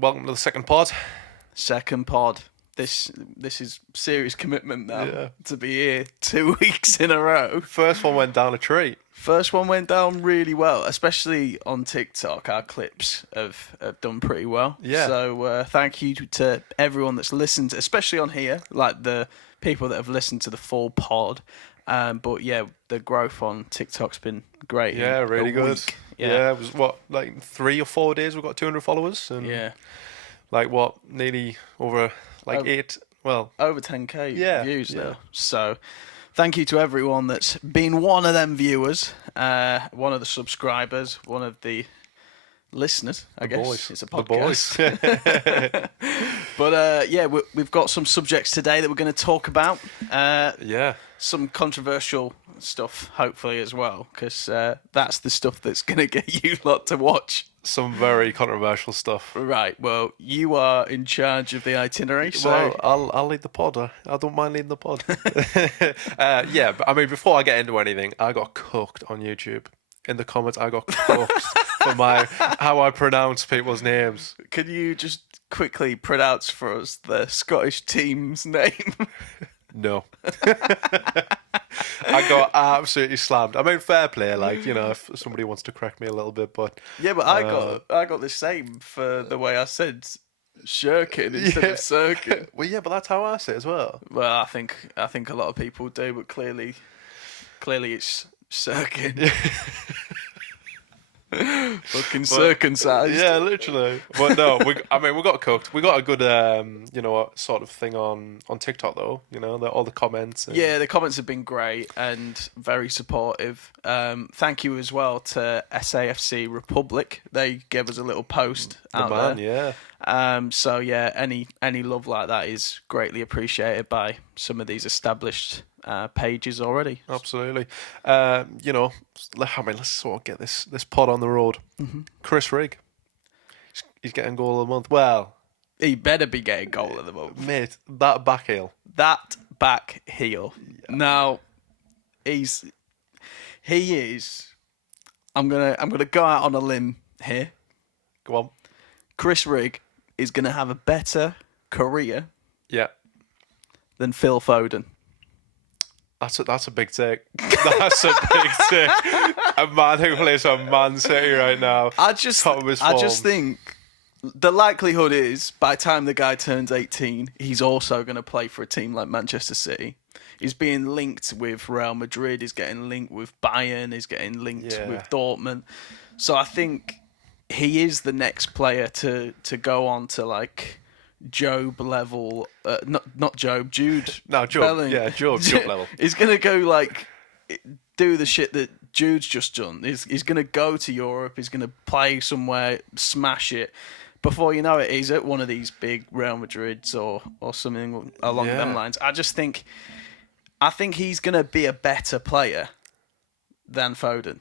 welcome to the second pod. Second pod. This is serious commitment now to be here 2 weeks in a row. First one went down a treat. First one went down really well, especially on TikTok. Our clips have done pretty well. Yeah. So thank you to everyone that's listened, especially on here, like the people that have listened to the full pod. But yeah, the growth on TikTok's been great. Yeah, really good. Week. Yeah, it was like 3 or 4 days we got 200 followers. And nearly over eight. Well, over 10k views now. Yeah. So thank you to everyone that's been one of them viewers, one of the subscribers, one of the listeners, I guess. Boys. It's a podcast. The boys. But we've got some subjects today that we're going to talk about. Some controversial stuff, hopefully, as well, because that's the stuff that's going to get you lot to watch. Some very controversial stuff. Right, well, you are in charge of the itinerary, so... Well, I'll lead the pod. I don't mind leading the pod. But I mean, before I get into anything, I got cooked on YouTube. In the comments, I got cooked for how I pronounce people's names. Could you just quickly pronounce for us the Scottish team's name? No. I got absolutely slammed. I mean, fair play, if somebody wants to correct me a little bit, but... Yeah, but I got the same for the way I said shirking instead of circuit. Well, yeah, but that's how I say it as well. Well, I think a lot of people do, but clearly it's circuit. Fucking circumcised. Yeah, literally. But no, we got cooked. We got a good, sort of thing on TikTok though. All the comments. Yeah, the comments have been great and very supportive. Thank you as well to SAFC Republic. They gave us a little post out there. Yeah. Any love like that is greatly appreciated by some of these established pages already. Absolutely. Let's sort of get this pod on the road. Mm-hmm. Chris Rigg, he's getting goal of the month. Well, he better be getting goal of the month, mate. That back heel. Now, he is. I'm gonna go out on a limb here. Go on. Chris Rigg is gonna have a better career. Yeah. Than Phil Foden. That's a big take. That's a big take. A man who plays for Man City right now. I just think the likelihood is by the time the guy turns 18, he's also going to play for a team like Manchester City. He's being linked with Real Madrid. He's getting linked with Bayern. He's getting linked with Dortmund. So I think he is the next player to go on to Job level, not Job, Jude. No, Job. Belling. Yeah, Job level. He's gonna go do the shit that Jude's just done. He's gonna go to Europe. He's gonna play somewhere, smash it. Before you know it, he's at one of these big Real Madrids or something along them lines. I think he's gonna be a better player than Foden.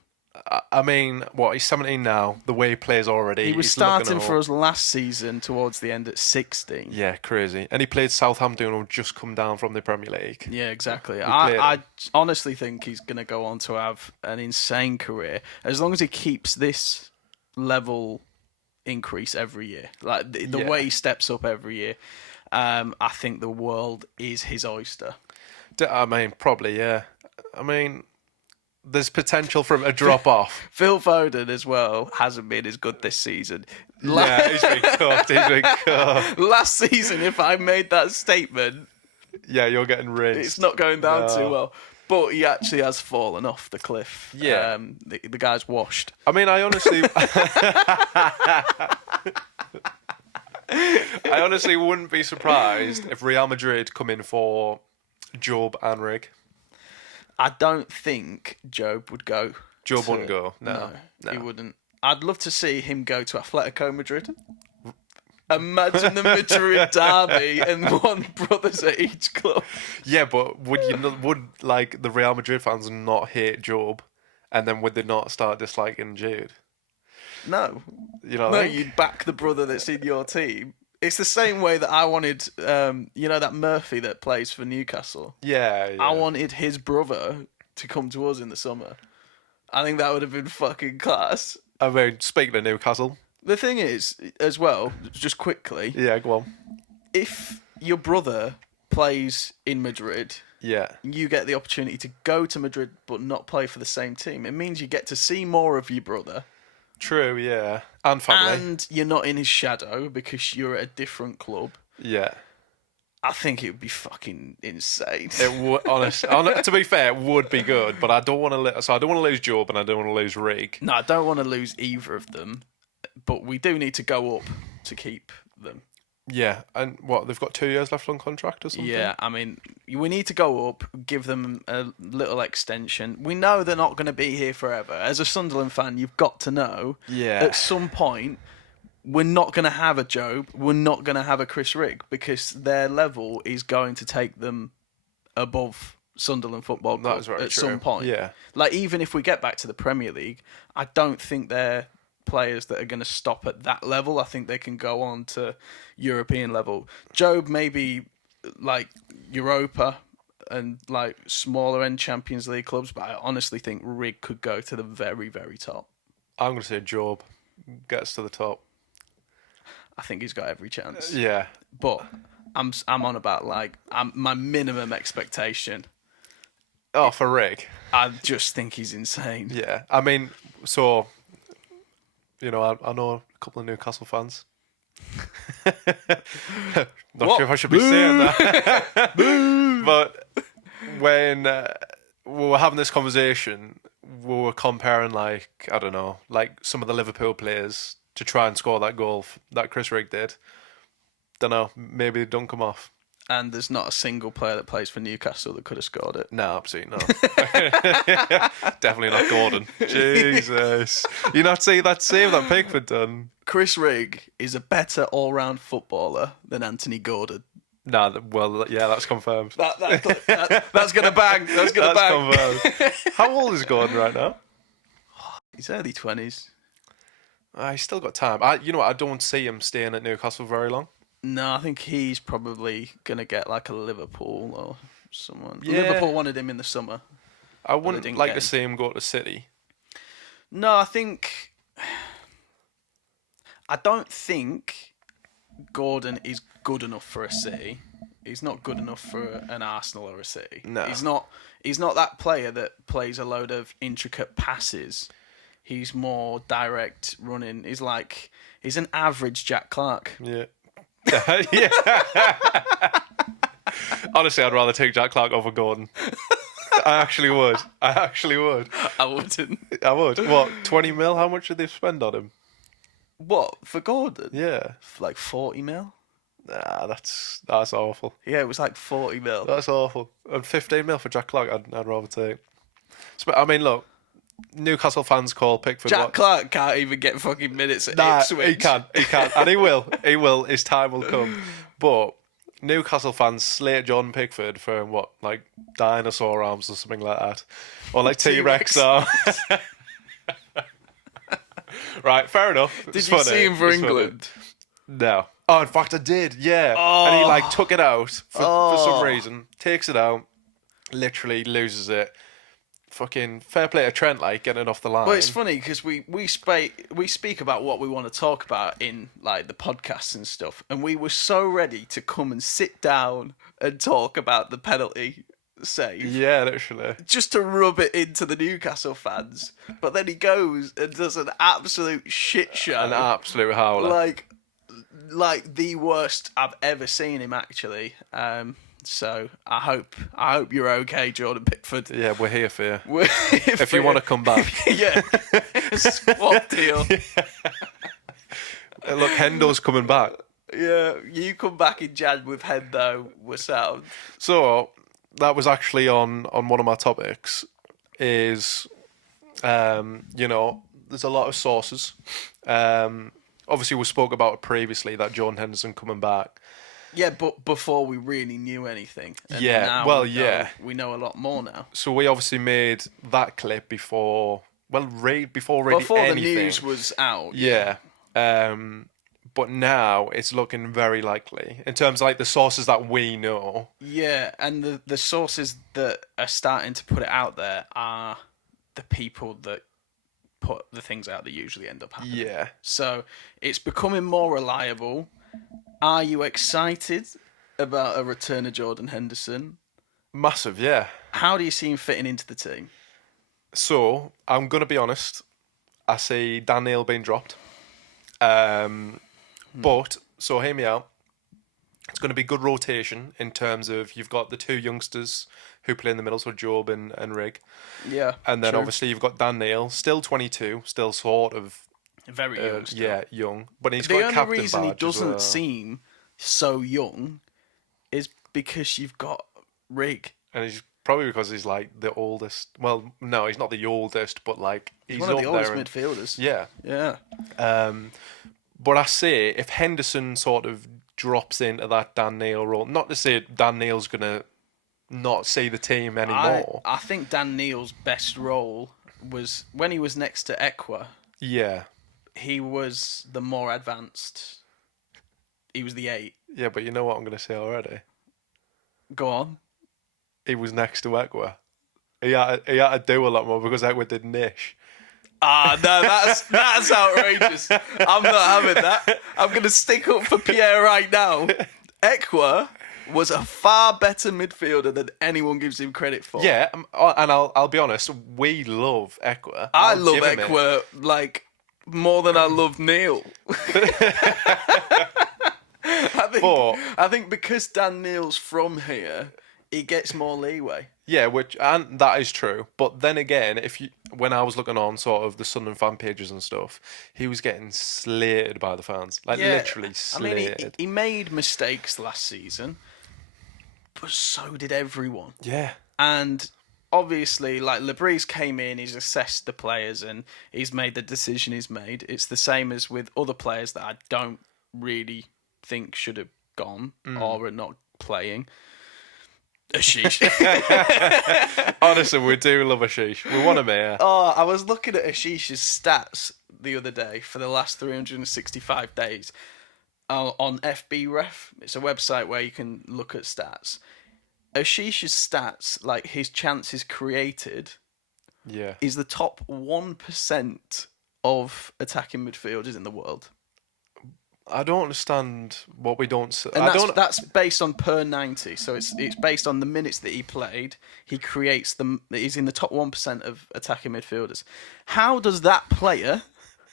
I mean, he's 17 now. The way he plays already. He was starting for us last season towards the end at 16. Yeah, crazy. And he played Southampton, who just come down from the Premier League. Yeah, exactly. I honestly think he's going to go on to have an insane career as long as he keeps this level increase every year. The way he steps up every year, I think the world is his oyster. I mean, probably, yeah. I mean... There's potential for him to drop off. Phil Foden as well hasn't been as good this season. He's been cooked. Last season, if I made that statement... Yeah, you're getting rinsed. It's not going down too well. But he actually has fallen off the cliff. Yeah. The guy's washed. I mean, I honestly wouldn't be surprised if Real Madrid come in for Job and Rigg. I don't think Job would go. Wouldn't go. No, he wouldn't. I'd love to see him go to Atletico Madrid. Imagine the Madrid derby and one brothers at each club. Yeah, but would the Real Madrid fans not hate Job, and then would they not start disliking Jude? No. You'd back the brother that's in your team. It's the same way that I wanted, that Murphy that plays for Newcastle. Yeah. I wanted his brother to come to us in the summer. I think that would have been fucking class. I mean, speaking of Newcastle, The thing is, as well, just quickly, Yeah, go on. if your brother plays in Madrid, Yeah. you get the opportunity to go to Madrid but not play for the same team. It means you get to see more of your brother. True, yeah. And family. And you're not in his shadow because you're at a different club. Yeah. I think it would be fucking insane. It would, to be fair, it would be good, but I don't want to. I don't want to lose Job, and I don't want to lose Rigg. No, I don't want to lose either of them, but we do need to go up to keep them. Yeah, and what, they've got 2 years left on contract or something? Yeah, I mean, we need to go up, give them a little extension. We know they're not going to be here forever. As a Sunderland fan, you've got to know at some point we're not going to have a Job, we're not going to have a Chris Rigg, because their level is going to take them above Sunderland Football Club at some point. Yeah. Like, even if we get back to the Premier League, I don't think they're players that are going to stop at that level. I think they can go on to European level. Job maybe like Europa and like smaller end Champions League clubs, but I honestly think Rigg could go to the very, very top. I'm going to say Job gets to the top. I think he's got every chance. Yeah. But I'm on about my minimum expectation. Oh, for Rigg? I just think he's insane. Yeah. I mean, so, you know, I know a couple of Newcastle fans. Not sure if I should be saying that. But when we were having this conversation, we were comparing, like, I don't know, like some of the Liverpool players to try and score that goal that Chris Rigg did. Don't know, maybe it don't come off. And there's not a single player that plays for Newcastle that could have scored it. No, absolutely not. Definitely not Gordon. Jesus. You not see that save that Pickford done? Chris Rigg is a better all-round footballer than Anthony Gordon. Nah, well, yeah, that's confirmed. That's going to bang. That's going to bang. Confirmed. How old is Gordon right now? He's early 20s. He's still got time. I don't see him staying at Newcastle very long. No, I think he's probably going to get like a Liverpool or someone. Yeah. Liverpool wanted him in the summer. I wouldn't like to see him go to City. No, I don't think Gordon is good enough for a City. He's not good enough for an Arsenal or a City. No. He's not that player that plays a load of intricate passes. He's more direct running. He's an average Jack Clark. Yeah. Yeah. Honestly, I'd rather take Jack Clark over Gordon. I actually would. I wouldn't. I would. What, 20 mil? How much did they spend on him? What, for Gordon? Yeah. Like 40 mil? Nah, that's awful. Yeah, it was like 40 mil. That's awful. And 15 mil for Jack Clark, I'd rather take. So, I mean, look, Newcastle fans call Pickford. Jack Clark can't even get fucking minutes at Ipswich. He can, and he will. His time will come. But Newcastle fans slate John Pickford for what, like dinosaur arms or something like that, or like T-Rex arms. Right, fair enough. Did you see him for England? No. Oh, in fact, I did. Yeah, and he like took it out for some reason. Takes it out, literally loses it. Fucking fair play to Trent, like getting it off the line. Well, it's funny because we speak about what we want to talk about in like the podcasts and stuff, and we were so ready to come and sit down and talk about the penalty save. Yeah, literally. Just to rub it into the Newcastle fans, but then he goes and does an absolute shit show, An absolute howler. like the worst I've ever seen him actually. So I hope you're okay, Jordan Pickford. Yeah, we're here for you. If you want to come back. Yeah. Swap deal. Look, Hendo's coming back. Yeah, you come back in Jan with Hendo, we're sound. So, that was actually on one of my topics, is, there's a lot of sources. Obviously, we spoke about it previously, that Jordan Henderson coming back. Yeah, but before we really knew anything. And Yeah, now well, we know a lot more now. So we obviously made that clip before really Before anything. the news was out. Yeah. But now it's looking very likely in terms of like the sources that we know. Yeah, and the sources that are starting to put it out there are the people that put the things out that usually end up happening. Yeah. So it's becoming more reliable. Are you excited about a return of Jordan Henderson? Massive, yeah. How do you see him fitting into the team? So, I'm going to be honest. I see Dan Neil being dropped. But, so hear me out. It's going to be good rotation in terms of you've got the two youngsters who play in the middle, so Job and Rigg. Yeah. And then true. obviously you've got Dan Neil, still 22, still sort of... Very young still. Yeah, young. But he's The got a only captain reason he badge as doesn't well. seem so young is because you've got Rigg. And he's probably because he's like the oldest. Well, no, he's not the oldest, but like he's one of up the oldest there and- midfielders. Yeah. Yeah. But I say if Henderson sort of drops into that Dan Neil role, not to say Dan Neil's gonna not see the team anymore. I think Dan Neil's best role was when he was next to Ekwa. Yeah. He was the more advanced. He was the 8. Yeah, but you know what I'm gonna say already. Go on. He was next to Ekwa. He had to do a lot more because Ekwa did niche. Ah, no, that's outrageous. I'm not having that. I'm going to stick up for Pierre right now. Ekwa was a far better midfielder than anyone gives him credit for. Yeah, and I'll be honest, we love Ekwa. I I'll love give him it. Ekwa like more than I love Neil. I think because Dan Neil's from here, he gets more leeway. Yeah, and that is true. But then again, when I was looking on sort of the Sunderland fan pages and stuff, he was getting slated by the fans, like literally slated. I mean, he made mistakes last season, but so did everyone. Yeah, And obviously, like Lebris came in, he's assessed the players, and he's made the decision he's made. It's the same as with other players that I don't really think should have gone or are not playing. Ashish. honestly, we do love Ashish. We want him here. Oh, I was looking at Ashish's stats the other day for the last 365 days on FBref. It's a website where you can look at stats. Ashish's stats, like his chances created, Yeah, is the top 1% of attacking midfielders in the world. I don't understand what we don't. And that's based on per 90. So it's based on the minutes that he played. He creates them. He's in the top 1% of attacking midfielders. How does that player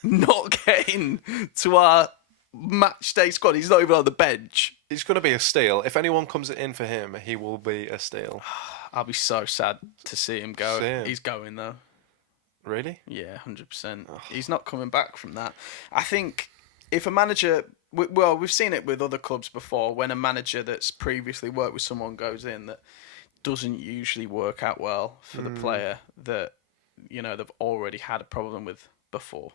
not get in to our match day squad? He's not even on the bench. It's going to be a steal. If anyone comes in for him, he will be a steal. I'll be so sad to see him go. Same. He's going though. Really? Yeah, 100%. He's not coming back from that. I think if a manager, well, we've seen it with other clubs before, when a manager that's previously worked with someone goes in that doesn't usually work out well for the player that, you know, they've already had a problem with before.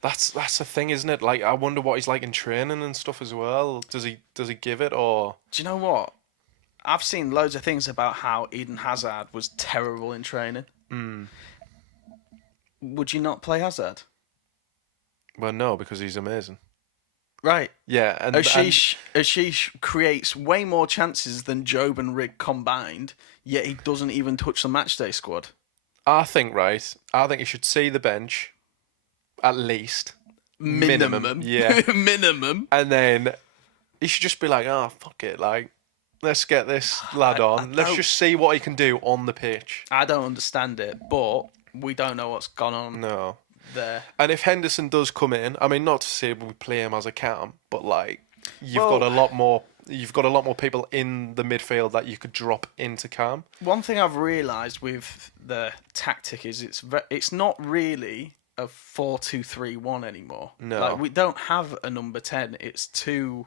That's the thing, isn't it? Like, I wonder what he's like in training and stuff as well. Does he give it, or? Do you know what? I've seen loads of things about how Eden Hazard was terrible in training. Would you not play Hazard? Well, no, because he's amazing. Right. Yeah, and Ashish creates way more chances than Job and Rigg combined, yet he doesn't even touch the matchday squad. I think he should see the bench, at least. Minimum. Yeah. Minimum. And then he should just be like, oh, fuck it, like, let's get this lad on. Let's just see what he can do on the pitch. I don't understand it, but we don't know what's gone on No. there. And if Henderson does come in, I mean, not to say we play him as a cam, but like you've got a lot more people in the midfield that you could drop into cam. One thing I've realised with the tactic is it's not really a 4-2-3-1 anymore. No. Like, we don't have a number 10. It's 2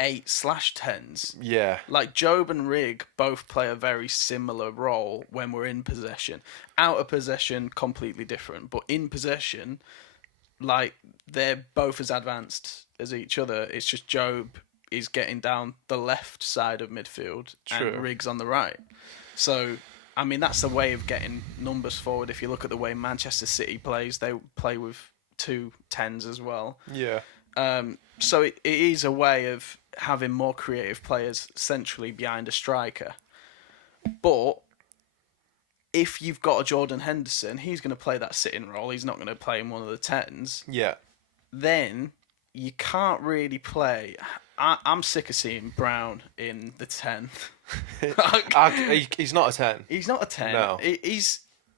8/10s. Yeah. Like Job and Rigg both play a very similar role when we're in possession. Out of possession, completely different. But in possession, like, they're both as advanced as each other. It's just Job is getting down the left side of midfield and Rigg's on the right. So, I mean, that's the way of getting numbers forward. If you look at the way Manchester City plays, they play with 2 10s as well. Yeah. So it is a way of having more creative players centrally behind a striker. But if you've got a Jordan Henderson, he's going to play that sitting role. He's not going to play in one of the 10s. Yeah. Then you can't really play. I'm sick of seeing Brown in the 10. He's not a 10. He's not a 10. No.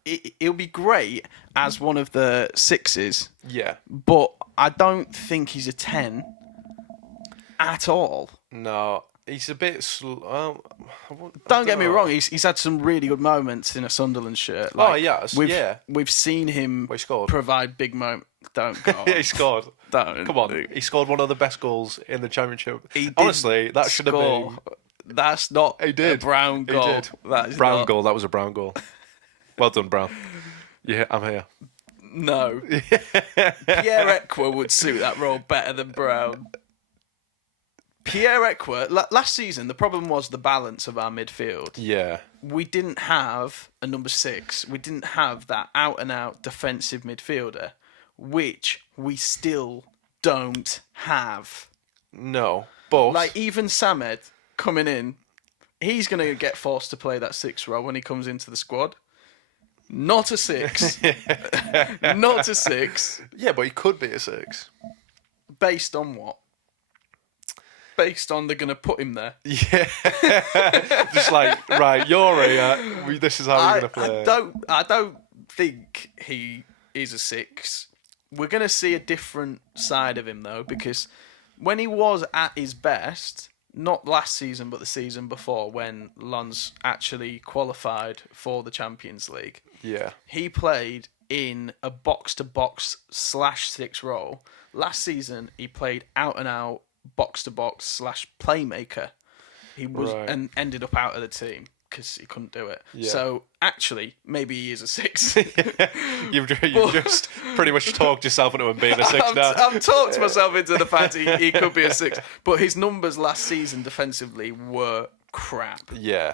It'll be great as one of the 6s, Yeah. but I don't think he's a 10 at all. No. He's a bit slow. Don't get me wrong. He's had some really good moments in a Sunderland shirt. Yes. We've seen him He scored. provide big moments. Don't go on. He scored. Don't. Come on. He scored one of the best goals in the Championship. He Honestly, that should have been... That's not He did. a Brown goal. He did. That is Brown not... goal. That was a Brown goal. Well done, Brown. Yeah, I'm here. No. Pierre-Ekwa would suit that role better than Brown. Pierre-Ekwa, last season, the problem was the balance of our midfield. Yeah. We didn't have a number 6. We didn't have that out-and-out defensive midfielder, which we still don't have. No, but... Like, even Samed coming in, he's going to get forced to play that 6 role when he comes into the squad. Not a 6. Not a 6. Yeah, but he could be a 6. Based on what? Based on they're going to put him there. Yeah. Just like, right, you're here. This is how we're going to play. I don't think he is a 6. We're going to see a different side of him, though, because when he was at his best, not last season, but the season before, when Lens actually qualified for the Champions League, Yeah. he played in a box-to-box /6 role. Last season, he played out-and-out box-to-box /playmaker. He was Right. and ended up out of the team because he couldn't do it. Yeah. So actually, maybe he is a 6. You've just pretty much talked yourself into him being a 6 now. I've talked myself into the fact he could be a 6. But his numbers last season defensively were crap. Yeah.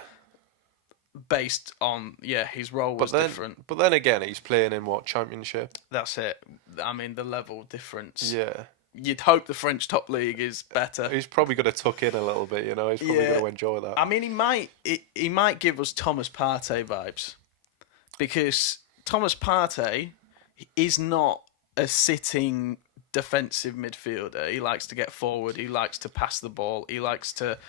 Based on, his role was different. But then again, he's playing in what, Championship? That's it. I mean, the level difference. Yeah. You'd hope the French top league is better. He's probably going to tuck in a little bit, you know. He's probably going to enjoy that. I mean, he might give us Thomas Partey vibes, because Thomas Partey is not a sitting defensive midfielder. He likes to get forward. He likes to pass the ball. He likes to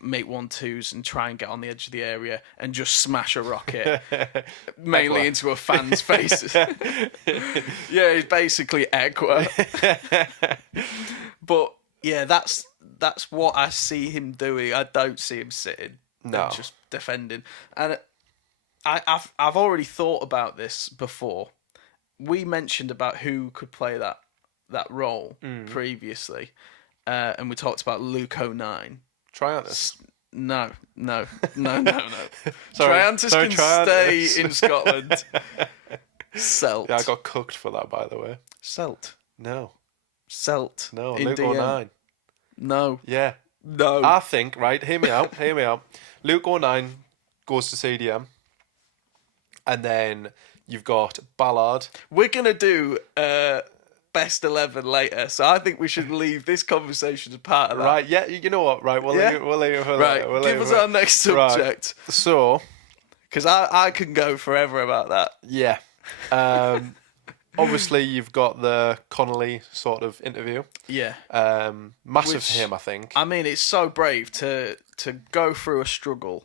make 1-2s and try and get on the edge of the area and just smash a rocket, mainly into a fan's face. Yeah, he's basically Ekwa. But yeah, that's what I see him doing. I don't see him sitting. No, just defending. And I've already thought about this before. We mentioned about who could play that role previously, and we talked about Luke O'Nine. Triantis. No. Sorry, Triantis can Triantis. stay in Scotland. Celt. Yeah, I got cooked for that, by the way. Celt. No. Celt. No, in Luke DM. O'Nine. No. Yeah. No. I think, right, hear me out. Luke O'Nine goes to CDM, and then you've got Ballard. We're going to do best 11 later, so I think we should leave this conversation as part of that. Right, yeah, you know what, right, we'll leave it for right, that. We'll give leave us it. our next subject. Right. So, because I can go forever about that. yeah. Obviously, you've got the Connolly sort of interview. Yeah. Massive for him, I think. I mean, it's so brave to go through a struggle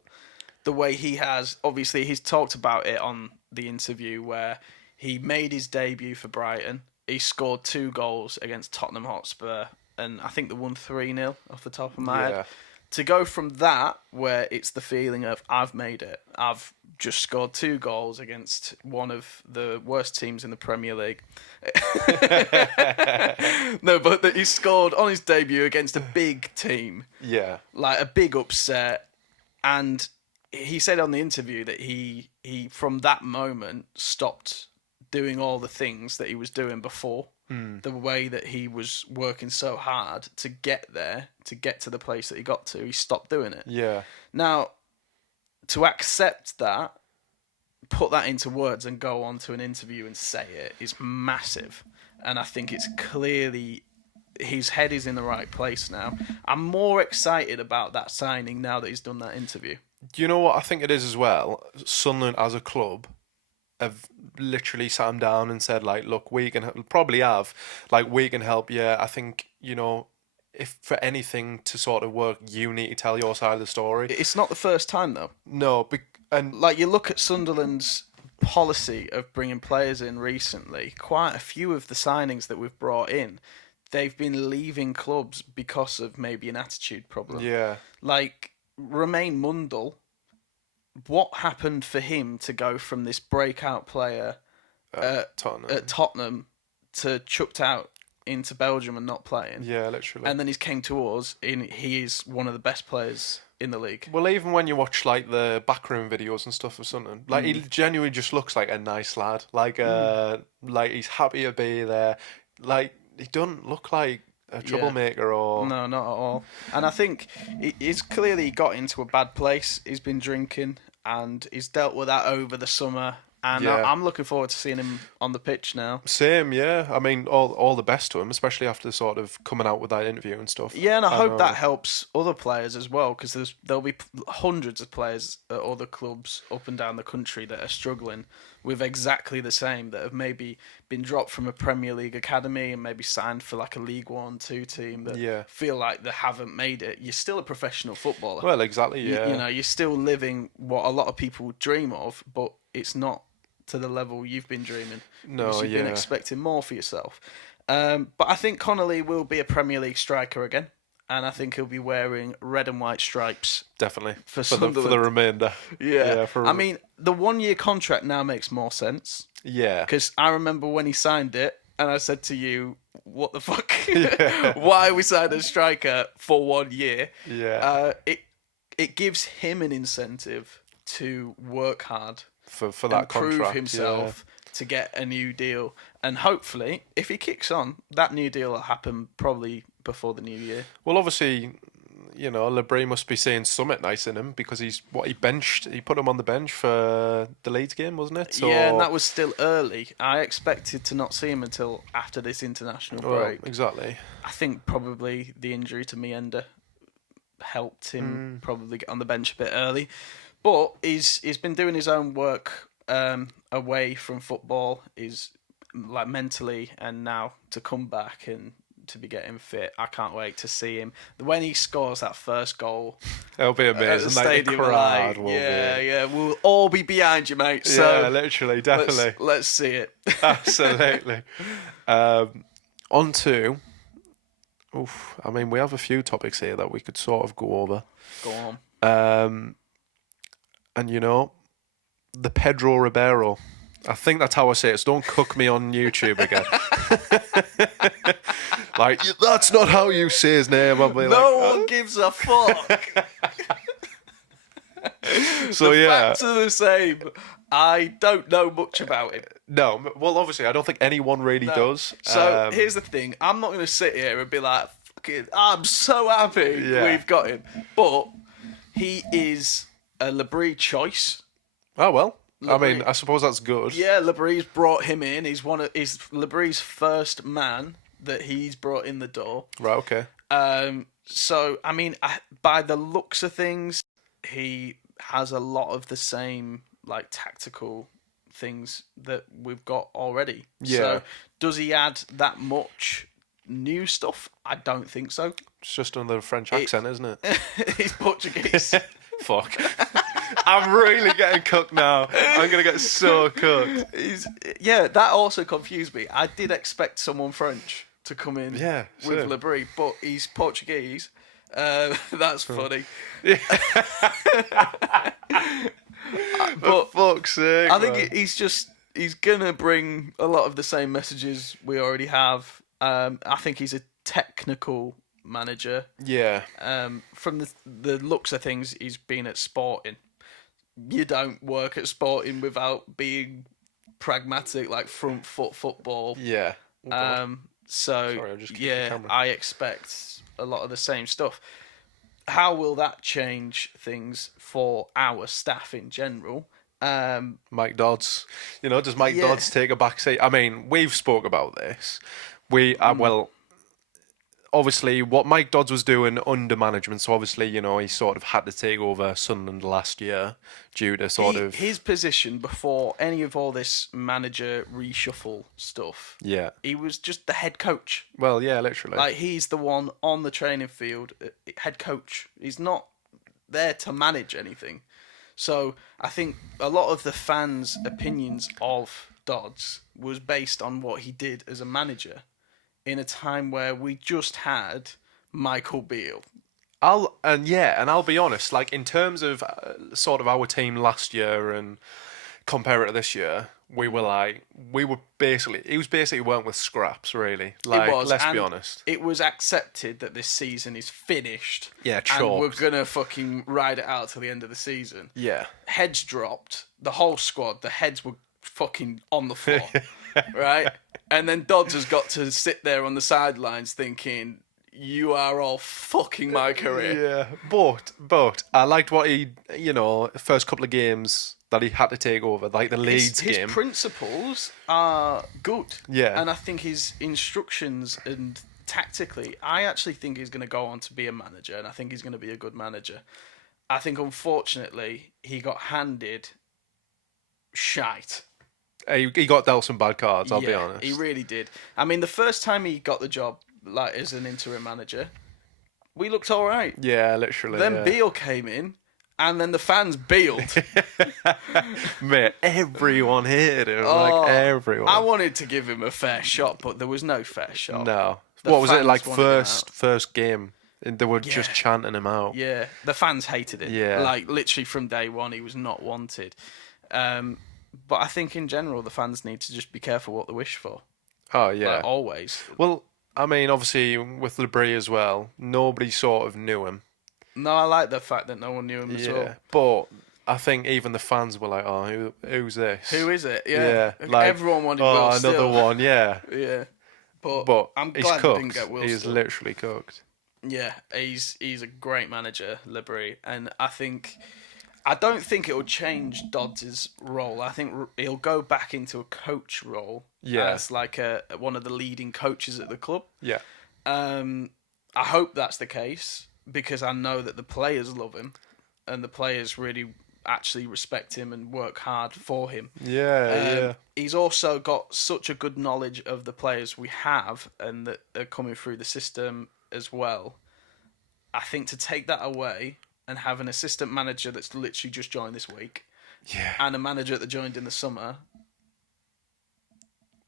the way he has. Obviously, he's talked about it on the interview where he made his debut for Brighton. He scored 2 goals against Tottenham Hotspur, and I think they won 3-0 off the top of my head. To go from that, where it's the feeling of, I've made it. I've just scored 2 goals against one of the worst teams in the Premier League. No, but that he scored on his debut against a big team. Yeah. Like a big upset. And he said on the interview that he from that moment stopped doing all the things that he was doing before. The way that he was working so hard to get there, to get to the place that he got to, he stopped doing it. Yeah. Now, to accept that, put that into words and go on to an interview and say it is massive. And I think it's clearly his head is in the right place now. I'm more excited about that signing now that he's done that interview. Do you know what I think it is as well? Sunderland as a club have literally sat him down and said, like, look, we can probably have, like, we can help you. I think, if for anything to sort of work, you need to tell your side of the story. It's not the first time though. No, and Like, you look at Sunderland's policy of bringing players in recently, quite a few of the signings that we've brought in, they've been leaving clubs because of maybe an attitude problem. yeah, Like, Romain Mundell, what happened for him to go from this breakout player Tottenham. at Tottenham to chucked out into Belgium and not playing? Yeah, literally. And then he's came to us, and he is one of the best players in the league. Well, even when you watch like the backroom videos and stuff of Sunderland, like he genuinely just looks like a nice lad. Like he's happy to be there. Like he doesn't look like a troublemaker or No, not at all. And I think he's clearly got into a bad place. He's been drinking, and he's dealt with that over the summer. And Yeah. I'm looking forward to seeing him on the pitch now. Same, yeah. I mean, all the best to him, especially after sort of coming out with that interview and stuff. Yeah, and I hope know. that helps other players as well, because there'll be hundreds of players at other clubs up and down the country that are struggling with exactly the same, that have maybe been dropped from a Premier League academy and maybe signed for like a League 1, 2 team that Yeah. feel like they haven't made it. You're still a professional footballer. Well, exactly, yeah. You know, you're still living what a lot of people dream of, but it's not to the level you've been dreaming. No, because you've been expecting more for yourself. But I think Connolly will be a Premier League striker again, and I think he'll be wearing red and white stripes. Definitely. For for the Sunderland. remainder. Yeah, for, I mean, the 1-year contract now makes more sense, yeah. because I remember when he signed it, and I said to you, "What the fuck? Yeah. Why we signed a striker for 1 year?" Yeah. It gives him an incentive to work hard for that and prove contract. himself to get a new deal. And hopefully, if he kicks on, that new deal will happen probably before the new year. Yeah. Well, obviously, Labrie must be saying something nice in him because he put him on the bench for the Leeds game, wasn't it? So, Yeah, and that was still early. I expected to not see him until after this international break. Exactly. I think probably the injury to Mienda helped him probably get on the bench a bit early. But he's been doing his own work away from football. He's like mentally, and now to come back and to be getting fit, I can't wait to see him. When he scores that first goal, It'll be amazing. at the stadium, the crowd will yeah, we'll all be behind you, mate. So yeah, literally, definitely. let's see it. Absolutely. On to. I mean, we have a few topics here that we could sort of go over. Go on. And the Pedro Ribeiro. I think that's how I say it. So don't cook me on YouTube again. Like, that's not how you say his name. I'll be No like, one gives a fuck. So The yeah. facts are the same. I don't know much about it. No, well, obviously, I don't think anyone really does. So here's the thing. I'm not going to sit here and be like, fucking, I'm so happy we've got him. But he is a Labrie choice. Oh, well. I Labrie. mean, I suppose that's good. Yeah, Labrie's brought him in. He's Labrie's first man that he's brought in the door. Right, okay. So, I mean, by the looks of things, he has a lot of the same like tactical things that we've got already. Yeah. So, does he add that much new stuff? I don't think so. It's just another French accent, isn't it? He's Portuguese. Fuck. I'm really getting cooked now. I'm going to get so cooked. That also confused me. I did expect someone French to come in Yeah, with same. Labrie, but he's Portuguese. That's funny. For fuck's sake. I think man. he's gonna bring a lot of the same messages we already have. I think he's a technical manager. Yeah. From the looks of things, he's been at Sporting. You don't work at Sporting without being pragmatic, like front foot football. Yeah. Oh, God. So I just kicked the camera. I expect a lot of the same stuff. How will that change things for our staff in general? Mike Dodds. Does Mike Dodds take a back seat? I mean, we've spoke about this. Well, obviously what Mike Dodds was doing under management. So obviously, he sort of had to take over Sunderland last year due to his position before any of all this manager reshuffle stuff. Yeah. He was just the head coach. Well, yeah, literally. Like, he's the one on the training field, head coach. He's not there to manage anything. So I think a lot of the fans' opinions of Dodds was based on what he did as a manager in a time where we just had Michael Beale. I'll be honest, like in terms of sort of our team last year and compare it to this year, he was basically working with scraps, really. Like, it was, let's be honest. It was accepted that this season is finished. Yeah, and chalked. we're gonna fucking ride it out till the end of the season. Yeah. Heads dropped. The whole squad, the heads were fucking on the floor, right? And then Dodds has got to sit there on the sidelines thinking, you are all fucking my career. Yeah, but I liked what he, first couple of games that he had to take over, like the Leeds game. His principles are good. Yeah. And I think his instructions and tactically, I actually think he's going to go on to be a manager, and I think he's going to be a good manager. I think, unfortunately, he got handed shite. He got dealt some bad cards, I'll be honest. He really did. I mean, the first time he got the job, like as an interim manager, we looked all right. Yeah, literally. Then Beale came in, and then the fans Bealed. Mate, everyone hated him. Like, everyone. I wanted to give him a fair shot, but there was no fair shot. No. The What was it, fans like wanted first game? And they were just chanting him out. Yeah, the fans hated it. Yeah. Like, literally from day one, he was not wanted. But I think in general, the fans need to just be careful what they wish for. Oh, yeah. Like, always. Well, I mean, obviously, with Labrie as well, nobody sort of knew him. No, I like the fact that no one knew him as well. But I think even the fans were like, oh, who's this? Who is it? Yeah. Like, everyone wanted Will another Still. one, yeah. Yeah. But I'm he's glad cooked. they didn't get Will He's Still. literally cooked. Yeah, he's a great manager, Labrie, and I don't think it will change Dodds' role. I think he'll go back into a coach role as like one of the leading coaches at the club. Yeah. I hope that's the case because I know that the players love him and the players really actually respect him and work hard for him. Yeah. He's also got such a good knowledge of the players we have and that are coming through the system as well. I think to take that away and have an assistant manager that's literally just joined this week, and a manager that joined in the summer.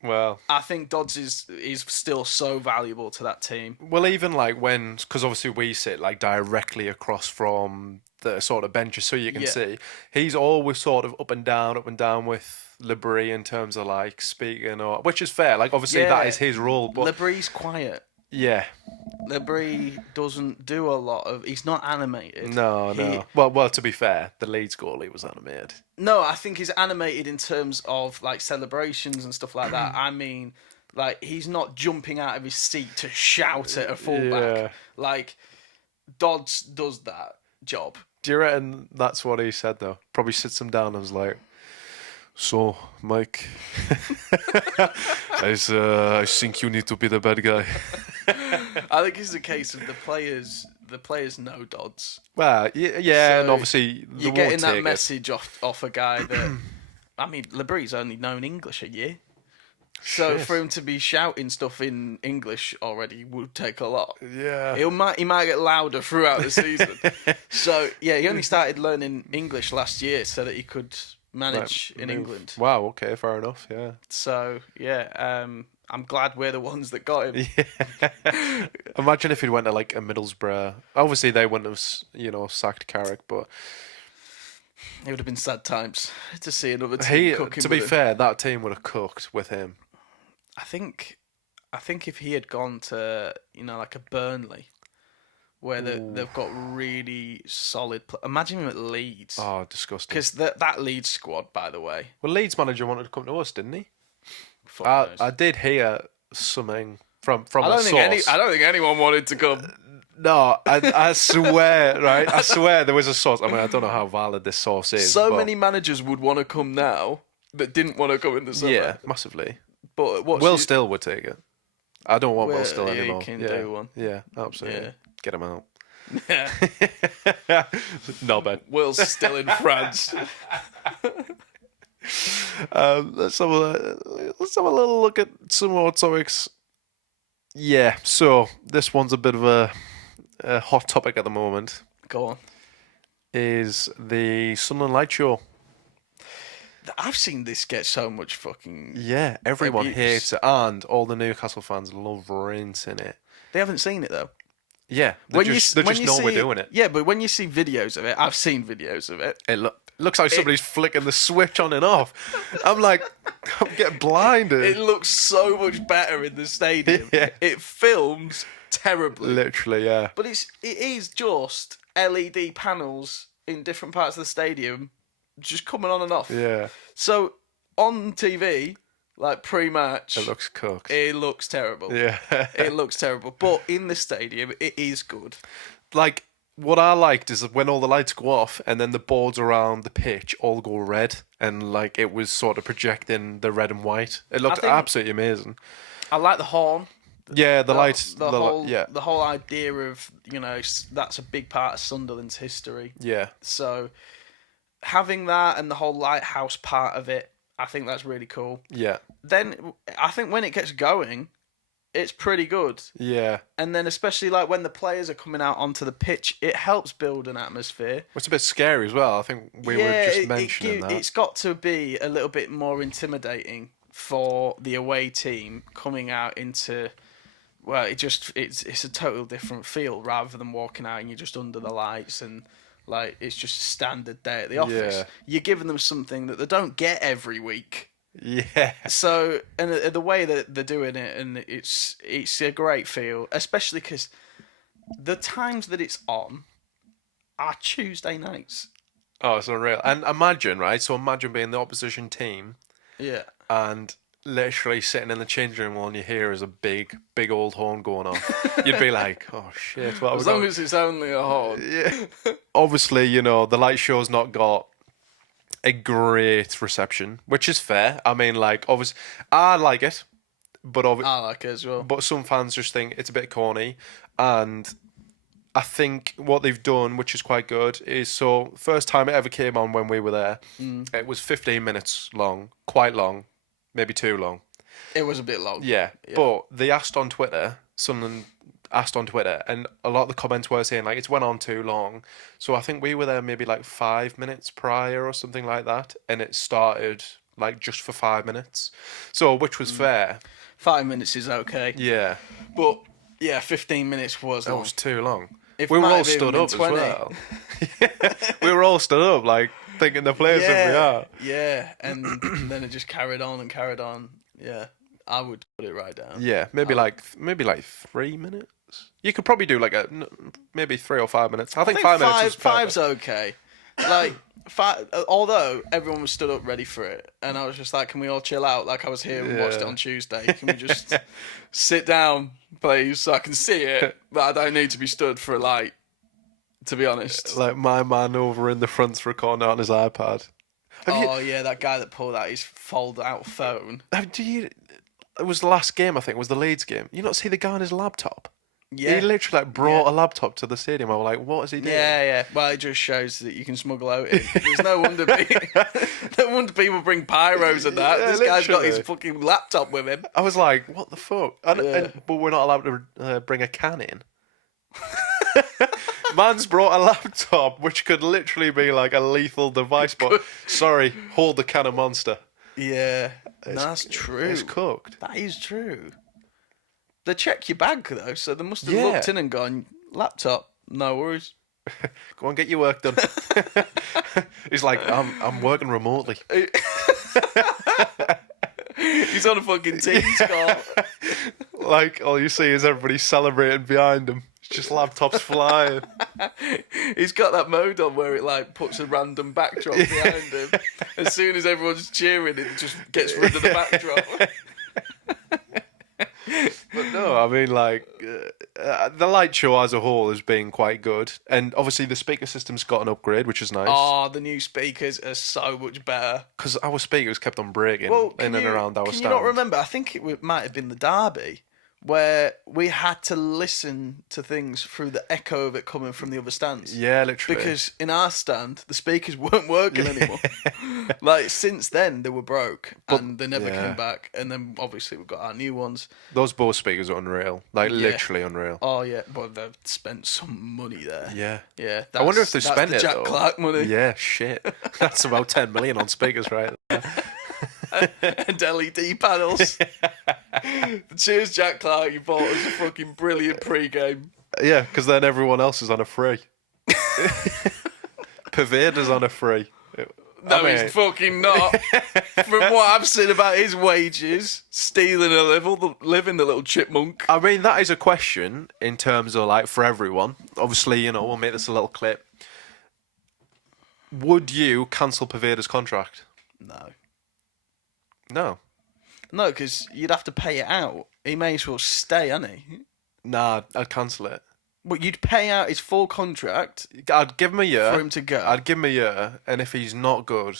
Well, I think Dodds is still so valuable to that team. Well, even like because obviously we sit like directly across from the sort of benches, so you can see he's always sort of up and down with Labrie in terms of like speaking, which is fair. Like obviously that is his role, but Labrie's quiet. Yeah. Labrie doesn't do a lot of... He's not animated. No. Well, to be fair, the Leeds goalie was animated. No, I think he's animated in terms of, like, celebrations and stuff like that. I mean, like, he's not jumping out of his seat to shout at a fullback. Yeah. Like, Dodds does that job. Do you reckon that's what he said, though? Probably sits him down and was like... So, Mike, I think you need to be the bad guy. I think it's a case of the players know Dodds. Well, yeah, so and obviously you're getting that message off a guy that, I mean, Labrie's only known English a year. So for him to be shouting stuff in English already would take a lot. Yeah. He might get louder throughout the season. So, yeah, he only started learning English last year so that he could... manage in England. Wow, okay, fair enough, yeah. So, I'm glad we're the ones that got him. Yeah. Imagine if he went to like a Middlesbrough. Obviously, they wouldn't have, sacked Carrick, but... It would have been sad times to see another team cooking. To be fair, that team would have cooked with him. I think if he had gone to, like a Burnley... where they've got really solid... Imagine him at Leeds. Oh, disgusting. Because that Leeds squad, by the way... Well, Leeds manager wanted to come to us, didn't he? I did hear something from a source. I don't think anyone wanted to come. No, I swear, right? I swear there was a source. I mean, I don't know how valid this source is. Many managers would want to come now that didn't want to come in the summer. Yeah, massively. But Will Still would take it. I don't want Will Well, Still yeah, you anymore. can yeah. do one. Yeah, absolutely. Yeah. Get him out. Yeah. No, Ben. Will's still in France. Let's have a little look at some more topics. Yeah, so this one's a bit of a hot topic at the moment. Go on. Is the Sunderland Light Show. I've seen this get so much fucking... Yeah, everyone abuse. hates it, and all the Newcastle fans love rinsing it. They haven't seen it, though. Yeah, they just know we're doing it. Yeah, but when you see videos of it, I've seen videos of it. It looks like somebody's flicking the switch on and off. I'm like, I'm getting blinded. It looks so much better in the stadium. Yeah. It films terribly. Literally, yeah. But it is just LED panels in different parts of the stadium just coming on and off. Yeah. So on TV, like pre-match, It looks cooked. it looks terrible. Yeah. It looks terrible. But in the stadium, it is good. Like, what I liked is when all the lights go off and then the boards around the pitch all go red, and like it was sort of projecting the red and white. It looked absolutely amazing. I like the horn. Yeah, the lights. The whole idea of, that's a big part of Sunderland's history. Yeah. So having that and the whole lighthouse part of it, I think that's really cool. Yeah. Then I think when it gets going, it's pretty good. Yeah. And then especially like when the players are coming out onto the pitch, it helps build an atmosphere. It's a bit scary as well. I think we were just mentioning that. It's got to be a little bit more intimidating for the away team coming out into... Well, it's a total different feel rather than walking out and you're just under the lights and like it's just a standard day at the office. Yeah. You're giving them something that they don't get every week. Yeah. So, and the way that they're doing it, and it's a great feel, especially because the times that it's on are Tuesday nights. Oh, it's unreal. And imagine, right? So imagine being the opposition team. Yeah. And literally sitting in the changing room, all you hear is a big old horn going off. You'd be like, oh shit, what are we As long as it's only a horn. Yeah. Obviously, the light show's not got a great reception, which is fair. I mean, like, obviously, I like it, but I like it as well. But some fans just think it's a bit corny, and I think what they've done, which is quite good, is so first time it ever came on when we were there, it was 15 minutes long, quite long. Maybe too long. It was a bit long. Yeah. But they asked on Twitter, someone asked on Twitter, and a lot of the comments were saying, like, it's went on too long. So I think we were there maybe, like, 5 minutes prior or something like that, and it started, like, just for 5 minutes. So, which was fair. 5 minutes is okay. Yeah. But, yeah, 15 minutes was long. That was too long. It We were might all have even stood been up as 20. well. We were all stood up, like, thinking the players would be out. Yeah, and then it just carried on and carried on. Yeah, I would put it right down. Yeah, maybe like 3 minutes. You could probably do like maybe 3 or 5 minutes. I think 5 minutes is perfect. Five's okay. Like although everyone was stood up ready for it, and I was just like, "Can we all chill out?" Like I was here and watched it on Tuesday. Can we just sit down, please, so I can see it, but I don't need to be stood for a light. To be honest, Like my man over in the front's recording on his iPad. Yeah, that guy that pulled out his fold-out phone. It was the last game, I think. It was the Leeds game. You not see the guy on his laptop? Yeah, He literally brought a laptop to the stadium. I was like, what is he doing? Yeah. Well, it just shows that you can smuggle out in. There's no wonder people bring pyros and that. Yeah, This guy's got literally. his fucking laptop with him. I was like, what the fuck? But we're not allowed to bring a can in. Man's brought a laptop, which could literally be like a lethal device, but sorry, hold the can of Monster. Yeah, that's true. It's cooked. That is true. They check your bag though, so they must have Yeah. looked in and gone, laptop, no worries. Go and get your work done. He's like, I'm working remotely. He's on a fucking Teams call. Like, all you see is everybody celebrating behind him. It's just laptops flying. He's got that mode on where it like puts a random backdrop behind him. As soon as everyone's cheering, it just gets rid of the backdrop. But no, I mean, like, the light show as a whole has been quite good. And obviously the speaker system's got an upgrade, which is nice. Oh, the new speakers are so much better. Because our speakers kept on breaking Well, in and around our Can stand. you not remember? I think it might have been the derby where we had to listen to things through the echo of it coming from the other stands. Yeah, literally. Because in our stand, the speakers weren't working anymore. Like, since then, they were broke, and they never came back. And then, obviously, we've got our new ones. Those Bose speakers are unreal. Like, literally unreal. Oh, yeah. But they've spent some money there. Yeah. Yeah. I wonder if they've spent the it, Jack though. Clark money. Yeah, shit. That's about 10 million on speakers, right? And LED panels. Cheers, Jack Clark. You bought us a fucking brilliant pre-game. Yeah, because then everyone else is on a free. Pervader's on a free. No, he's fucking not. From what I've seen about his wages, stealing a living, the little chipmunk. I mean, that is a question in terms of, like, for everyone. Obviously, you know, we'll make this a little clip. Would you cancel Pervader's contract? No. No. No, because you'd have to pay it out. He may as well stay, hadn't he? Nah, I'd cancel it. But you'd pay out his full contract I'd give him a year. for him to go. I'd give him a year, and if he's not good,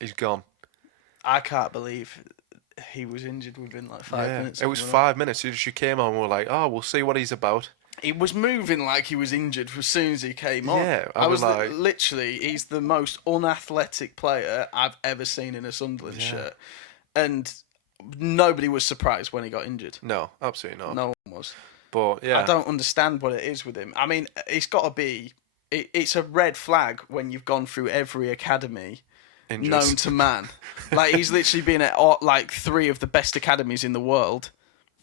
he's gone. I can't believe he was injured within like 5 minutes. It was 5 minutes. She came on and we were like, oh, we'll see what he's about. He was moving like he was injured as soon as he came on. Yeah, I was like... literally, he's the most unathletic player I've ever seen in a Sunderland shirt. And nobody was surprised when he got injured. No, absolutely not. No one was. But, yeah. I don't understand what it is with him. I mean, it's got to be... It's a red flag when you've gone through every academy known to man. Like, he's literally been at, like, 3 of the best academies in the world.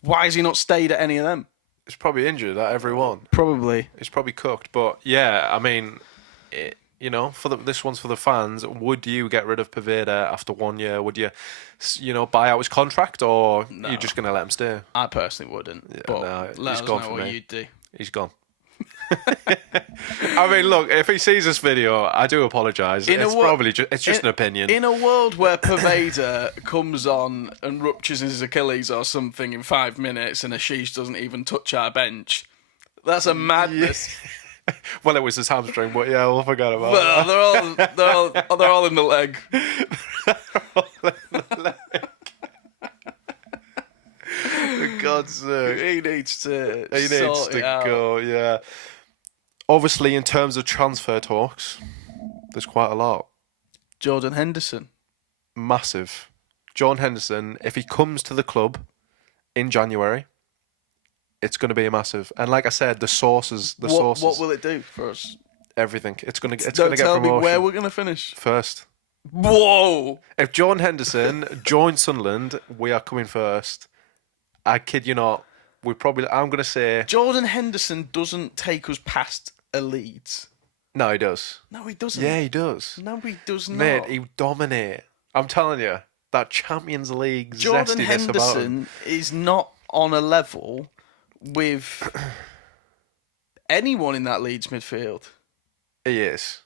Why has he not stayed at any of them? He's probably injured at every one. Probably. He's probably cooked. But, yeah, I mean... you know, this one's for the fans. Would you get rid of Pervader after 1 year? Would you, buy out his contract, or you're just going to let him stay? I personally wouldn't. Yeah, but no, let he's us gone know for what me. you'd do. He's gone. I mean, look, if he sees this video, I do apologise. It's probably just an opinion. In a world where Pervader comes on and ruptures his Achilles or something in 5 minutes, and Ashish doesn't even touch our bench, that's a madness. Well, it was his hamstring, but yeah, we'll forget about that. Well, they're all in the leg. For God's sake. He needs to go, yeah. Obviously, in terms of transfer talks, there's quite a lot. Jordan Henderson. Massive. John Henderson, if he comes to the club in January, it's going to be a massive. And like I said, the sources. What will it do for us? Everything. It's going to get Don't tell promotion. me where we're going to finish. First. Whoa! If John Henderson joins Sunderland, we are coming first. I kid you not. I'm going to say... Jordan Henderson doesn't take us past a Leeds. No, he does. No, he doesn't. Yeah, he does. No, he does not. Mate, he dominate. I'm telling you, that Champions League Jordan zestiness Henderson about him. is not on a level with anyone in that Leeds midfield. He is.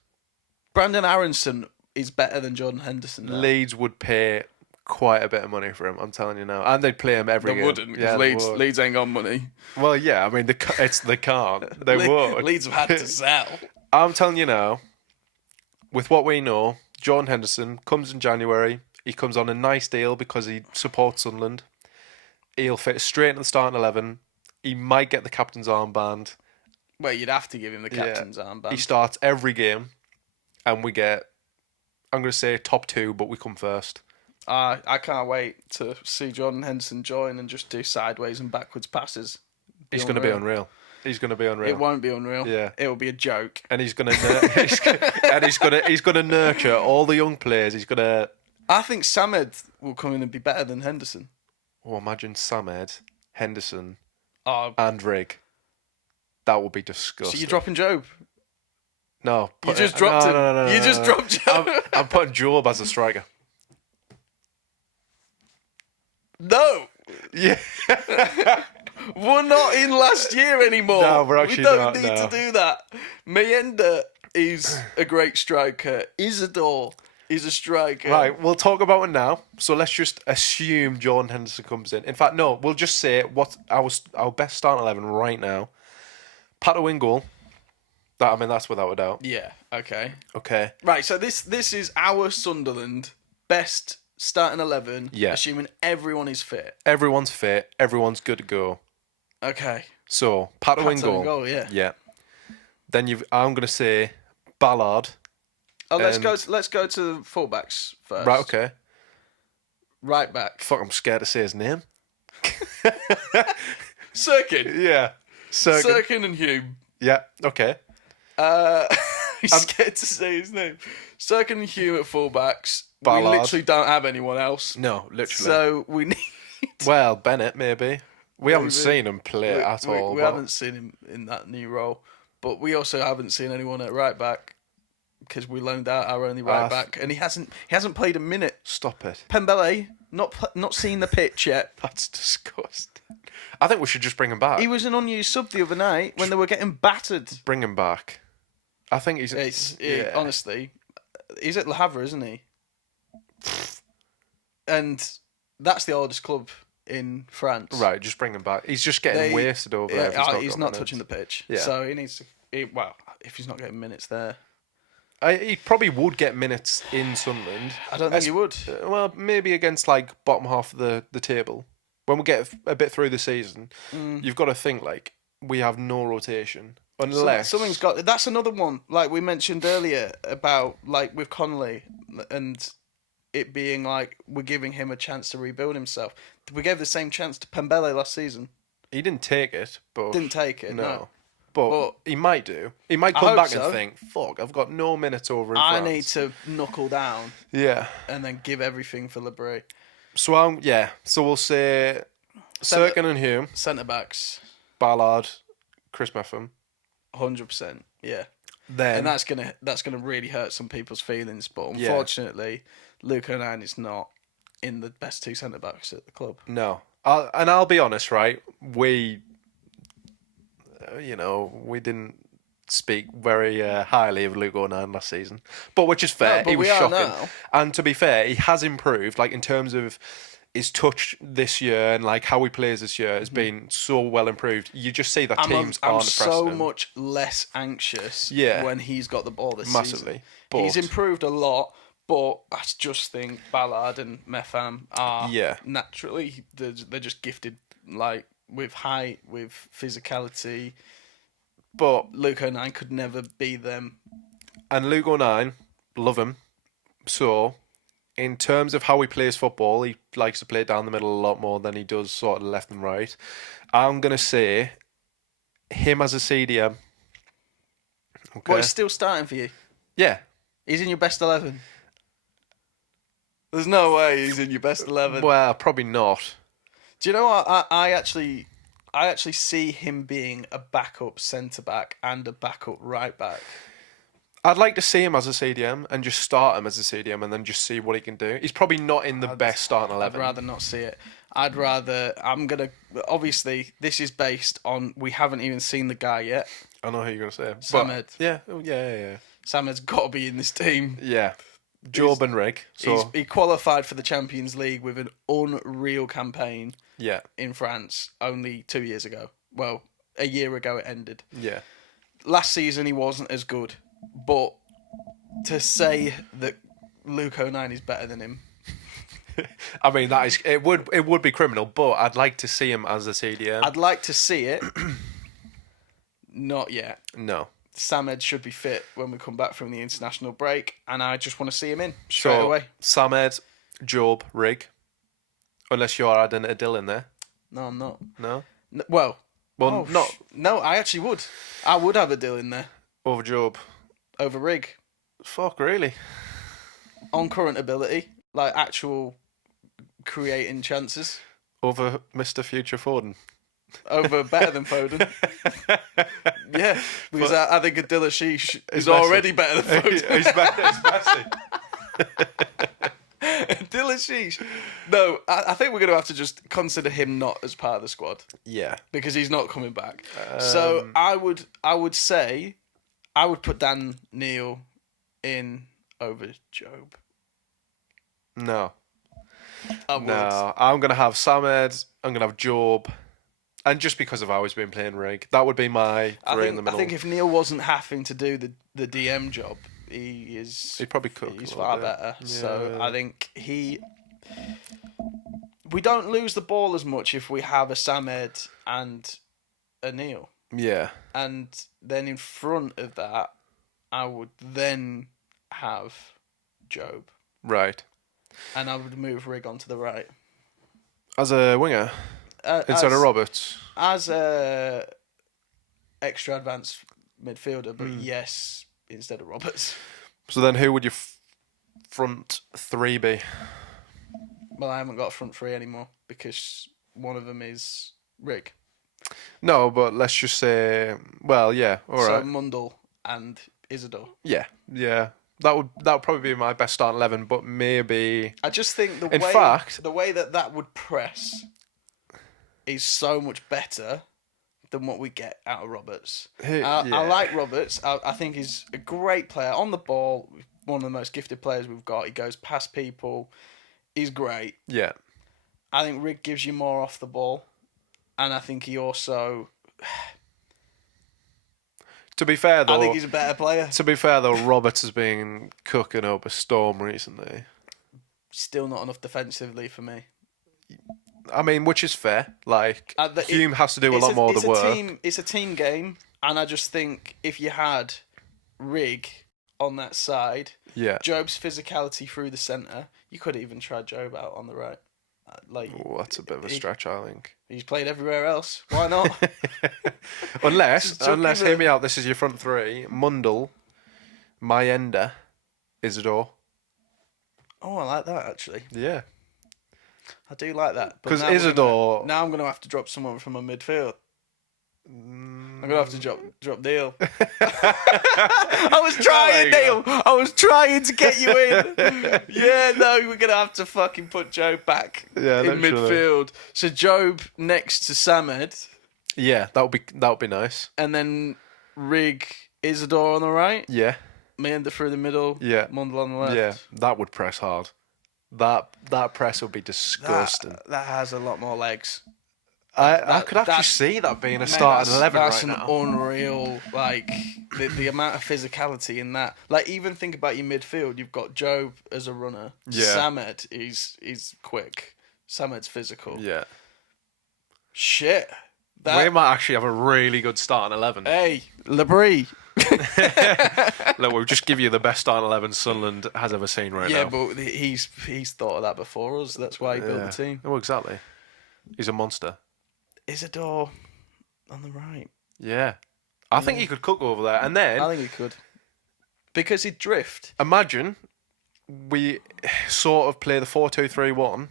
Brandon Aronson is better than Jordan Henderson now. Leeds would pay quite a bit of money for him, I'm telling you now. And they'd play him every They game. wouldn't, because Leeds ain't got money. Well, yeah, I mean, they can't. They would. Leeds have had to sell. I'm telling you now, with what we know, Jordan Henderson comes in January. He comes on a nice deal because he supports Sunderland. He'll fit straight into the starting 11. He might get the captain's armband. Well, you'd have to give him the captain's armband. He starts every game, and we get, I'm going to say top 2, but we come first. I can't wait to see Jordan Henderson join and just do sideways and backwards passes. He's going to be unreal. He's going to be unreal. It won't be unreal. Yeah, it will be a joke. And he's going to he's going to nurture all the young players. He's going to. I think Samed will come in and be better than Henderson. Oh, imagine Samed, Henderson, and Rigg. That would be disgusting. So you're dropping Job? No, you just dropped him. No, you just dropped Job. I'm putting Job as a striker. No. Yeah. We're not in last year anymore. No, we're actually not. We don't need to do that. Mayenda is a great striker. Isidore is a striker. Right, we'll talk about it now. So let's just assume Jordan Henderson comes in. In fact, no, we'll just say what our best starting 11 right now. Pato in goal. That's without a doubt. Yeah, okay. Okay. Right, so this is our Sunderland best starting 11, yeah. Assuming everyone is fit. Everyone's fit. Everyone's good to go. Okay. So Pato in Pato in goal. goal, yeah. Yeah. Then I'm going to say Ballard. Oh, let's go. And- Let's go to fullbacks first. Right, okay. Right back. Fuck, I'm scared to say his name. Sirkin. Yeah. Sirkin and Hume. Yeah, okay. He's scared to say his name. Sirkin and Hume at fullbacks. Ballard. We literally don't have anyone else. No, literally. So we need. Well, Bennett, maybe. We haven't Maybe. seen him play at all. We but- haven't seen him in that new role, but we also haven't seen anyone at right back because we loaned out our only right back, and he hasn't played a minute. Stop it. Pembele not seen the pitch yet. That's disgusting. I think we should just bring him back. He was an unused sub the other night when they were getting battered. Bring him back. I think he's... Honestly, he's at Le Havre, isn't he? And that's the oldest club in France. Right, just bring him back. He's just getting wasted over there. He's not touching the pitch. Yeah. So he needs to... well, if he's not getting minutes there... He probably would get minutes in Sunderland. I don't think he would. Well, maybe against like bottom half of the table. When we get a bit through the season, you've got to think like we have no rotation unless Something's got. That's another one. Like we mentioned earlier about like with Connolly and it being like we're giving him a chance to rebuild himself. We gave the same chance to Pembele last season. he didn't take it, but Didn't take it. No. But he might do. He might I come hope back so. and think, "Fuck, I've got no minutes over in I France." need to knuckle down Yeah. and then give everything for Lebray. So So we'll say Sirkin and Hume, Centre backs, Ballard, Chris Meffam. 100%. Yeah. Then And that's gonna really hurt some people's feelings. But unfortunately, Luke O'Neill is not in the best two centre backs at the club. no. I'll be honest, right? We didn't speak very highly of Luke O'Neill last season, but which is fair. but He was we are shocking, now. and to be fair, he has improved. Like in terms of his touch this year and like how he plays this year has been so well improved. You just see that teams I'm aren't so pressing him. much less anxious Yeah. when he's got the ball this Massively. season. But- He's improved a lot, but I just think Ballard and Meffam are naturally they're just gifted like with height, with physicality. But Luke O'Neill could never be them. and Luke O'Neill, love him. So, in terms of how he plays football, he likes to play down the middle a lot more than he does sort of left and right. I'm gonna say him as a CDM. Okay. Well, he's still starting for you. Yeah. He's in your best 11. There's no way he's in your best 11. Well, probably not. Do you know what? I actually see him being a backup centre back and a backup right back. I'd like to see him as a CDM and just start him as a CDM and then just see what he can do. He's probably not in the best starting 11. I'd rather not see it. Obviously, this is based on, we haven't even seen the guy yet. I know who you're going to say. Samed. Yeah. Oh, yeah. Samed's got to be in this team. Yeah. Job and Rigg. So, He qualified for the Champions League with an unreal campaign yeah. in France only 2 years ago. Well, a year ago it ended. Yeah. Last season he wasn't as good, but to say that Luke O'Neill is better than him, I mean, it would be criminal, but I'd like to see him as a CDM. I'd like to see it. Not yet. No. Samed should be fit when we come back from the international break, and I just want to see him in straight away. Samed, Job, Rigg. Unless you're adding a Dill in there. No, I'm not. No? Well, not No, I actually would. I would have a deal in there over Job. over Rigg Fuck, really? on current ability, like actual creating chances. Over Mr. Future Foden. Over better than Foden. Yeah, because I think Adil Ashish is Messi. already better than Foden. He's Messi. Adil Ashish. No, I think we're going to have to just consider him not as part of the squad Yeah. because he's not coming back. So I would say I would put Dan Neil in over Job. No. I would. No. I'm going to have Samed. I'm going to have Job. And just because of how he's been playing Rigg, that would be my three in the middle. I think if Neil wasn't having to do the DM job, he probably could. He's far better. Yeah. So I think we don't lose the ball as much if we have a Samed and O'Neill. Yeah. And then in front of that, I would then have Job. Right. And I would move Rigg onto the right. As a winger? Instead of Roberts? As a extra advanced midfielder, but yes, instead of Roberts. So then who would your front three be? Well, I haven't got a front three anymore because one of them is Rigg. No, but let's just say, well, yeah, all right. So Mundle and Isidore. Yeah. That would probably be my best starting 11, but maybe. I just think the way that would press is so much better than what we get out of Roberts. I like Roberts. I think he's a great player on the ball. One of the most gifted players we've got. He goes past people. He's great. Yeah. I think Rigg gives you more off the ball, and I think he also. To be fair, though, I think he's a better player. To be fair, though, Roberts has been cooking up a storm recently. Still not enough defensively for me. I mean, which is fair. Like, Hume has to do a lot more of the work. It's a team game, and I just think if you had Rigg on that side, Job's physicality through the centre, you could even try Job out on the right. That's a bit of a stretch, I think. He's played everywhere else. Why not? unless, hear me out, this is your front three. Mundle, Mayenda, Isidore. Oh, I like that, actually. Yeah. I do like that. Because Isidore... Now I'm going to have to drop someone from a midfield. I'm going to have to drop Neil. I was trying, Neil. I was trying to get you in. Yeah, no, we're going to have to fucking put Job back in midfield. So Job next to Samed. Yeah, that would be nice. And then Rigg, Isidore on the right. Yeah. Meander through the middle. Yeah. Mundle on the left. Yeah, that would press hard. That press would be disgusting. That has a lot more legs. I could actually see that being a starting 11 right now. That's an unreal, like, the amount of physicality in that. Like, even think about your midfield. You've got Job as a runner. Yeah. Samed is quick. Samed's physical. Yeah. Shit. We might actually have a really good starting 11. Hey, Labrie. Look, we'll just give you the best starting 11 Sunderland has ever seen right now. Yeah, but he's thought of that before us. That's why he built the team. Oh, exactly. He's a monster. Isidore on the right. Yeah. I think he could cook over there. And then... I think he could. Because he'd drift. Imagine we sort of play the 4-2-3-1,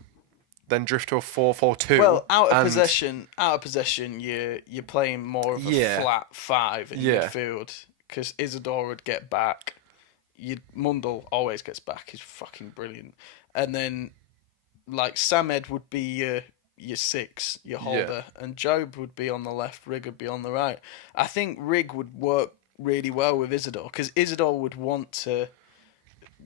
then drift to a 4-4-2. Well, out of possession, you're playing more of a flat five in midfield. Because Isidore would get back. Mundle always gets back. He's fucking brilliant. And then, like, Samed would be your six, your holder, and Job would be on the left, Rigg would be on the right. I think Rigg would work really well with Isidore, because Isidore would want to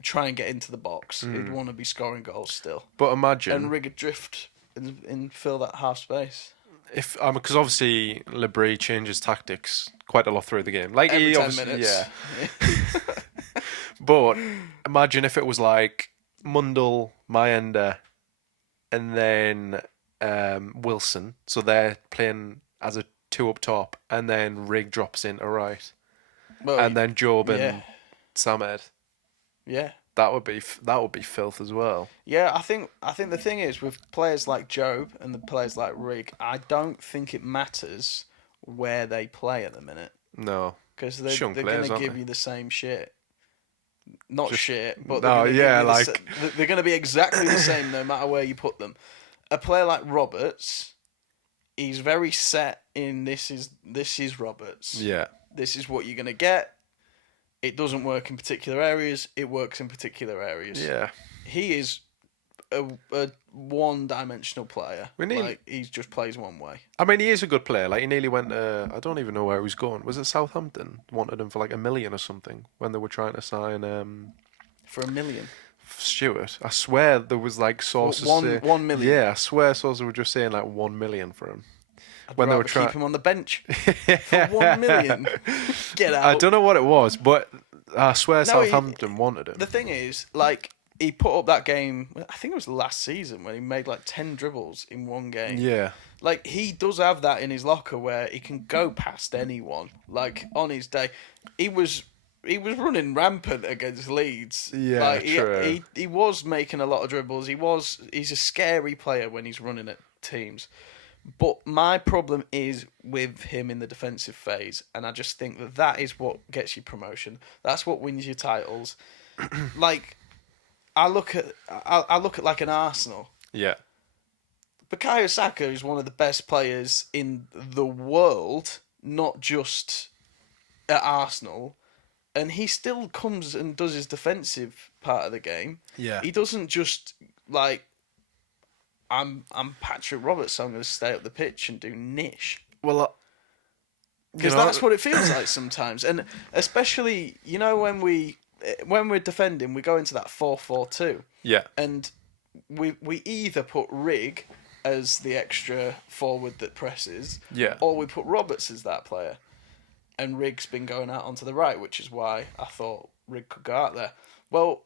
try and get into the box. He'd want to be scoring goals still. But imagine... And Rigg would drift and fill that half space. Because obviously Labrie changes tactics quite a lot through the game. Like Every 10 minutes. Yeah. But imagine if it was like Mundle, Mayenda, and then Wilson. So they're playing as a two up top, and then Rigg drops in to right, and then Job and Samed. Yeah. That would be filth as well. Yeah, I think the thing is with players like Job and the players like Rigg, I don't think it matters where they play at the minute. No, because they're going to give you the same shit. Not shit, but they're going to be exactly the same no matter where you put them. A player like Roberts, he's very set in this is Roberts. Yeah, this is what you're going to get. It doesn't work in particular areas. It works in particular areas. Yeah. He is a one-dimensional player. He just plays one way. I mean, he is a good player. Like, he nearly went I don't even know where he was going. Was it Southampton? Wanted him for like $1 million or something when they were trying to sign... For $1 million? Stewart. I swear there was like sources... $1 million? Yeah, I swear sources were just saying like $1 million for him. When they were trying to keep him on the bench for $1 million. Get out. I don't know what it was, but I swear Southampton wanted him. The thing is, like, he put up that game. I think it was last season when he made like 10 dribbles in one game. Yeah. Like, he does have that in his locker where he can go past anyone. Like, on his day, he was running rampant against Leeds. Yeah, like, true. He was making a lot of dribbles. He's a scary player when he's running at teams. But my problem is with him in the defensive phase, and I just think that is what gets you promotion. That's what wins you titles. Like, I look at like an Arsenal. Yeah. Bukayo Saka is one of the best players in the world, not just at Arsenal, and he still comes and does his defensive part of the game. Yeah. He doesn't just like, I'm Patrick Roberts, so I'm going to stay up the pitch and do niche. Well, Because that's what it feels like sometimes, and especially when we're defending, we go into that 4-4-2. Yeah. And we either put Rigg as the extra forward that presses, Yeah. or we put Roberts as that player. And Rigg's been going out onto the right, which is why I thought Rigg could go out there. Well,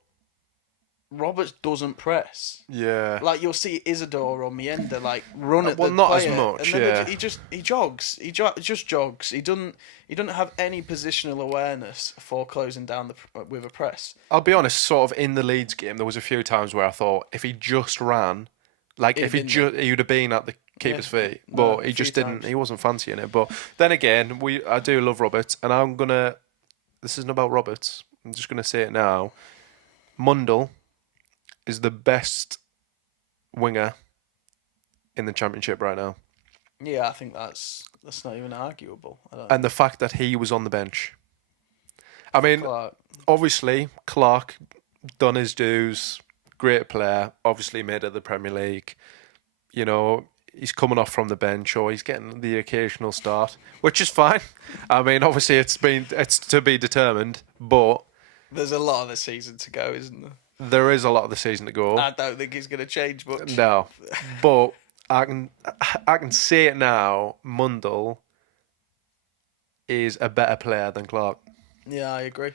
Roberts doesn't press. Yeah. Like, you'll see Isidore or Mienda like run at the not player, as much. and then Yeah. he jogs. He just jogs. He doesn't have any positional awareness for closing down with a press. I'll be honest. Sort of in the Leeds game, there was a few times where I thought if he just ran, like if he would have been at the keeper's feet, but he just didn't. Times. He wasn't fancying it. But then again, I do love Roberts, and I'm gonna. This isn't about Roberts. I'm just gonna say it now. Mundell is the best winger in the Championship right now. Yeah, I think that's not even arguable. And the fact that he was on the bench. I mean, Clark. obviously, Clark done his dues, great player, obviously made it the Premier League. He's coming off from the bench or he's getting the occasional start, which is fine. I mean, obviously it's to be determined, but There's a lot of the season to go, isn't there? there is a lot of the season to go. I don't think he's going to change much. No, but I can say it now. Mundell is a better player than Clark. Yeah, I agree.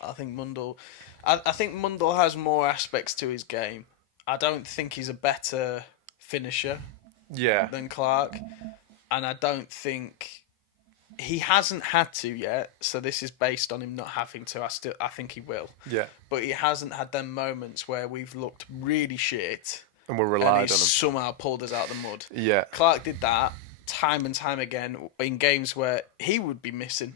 I think Mundell has more aspects to his game. I don't think he's a better finisher Yeah, than Clark, and I don't think he hasn't had to yet. So this is based on him not having to. I think he will. yeah, But he hasn't had them moments where we've looked really shit and we're and relied he's on him. somehow pulled us out of the mud. Yeah, Clark did that time and time again in games where he would be missing.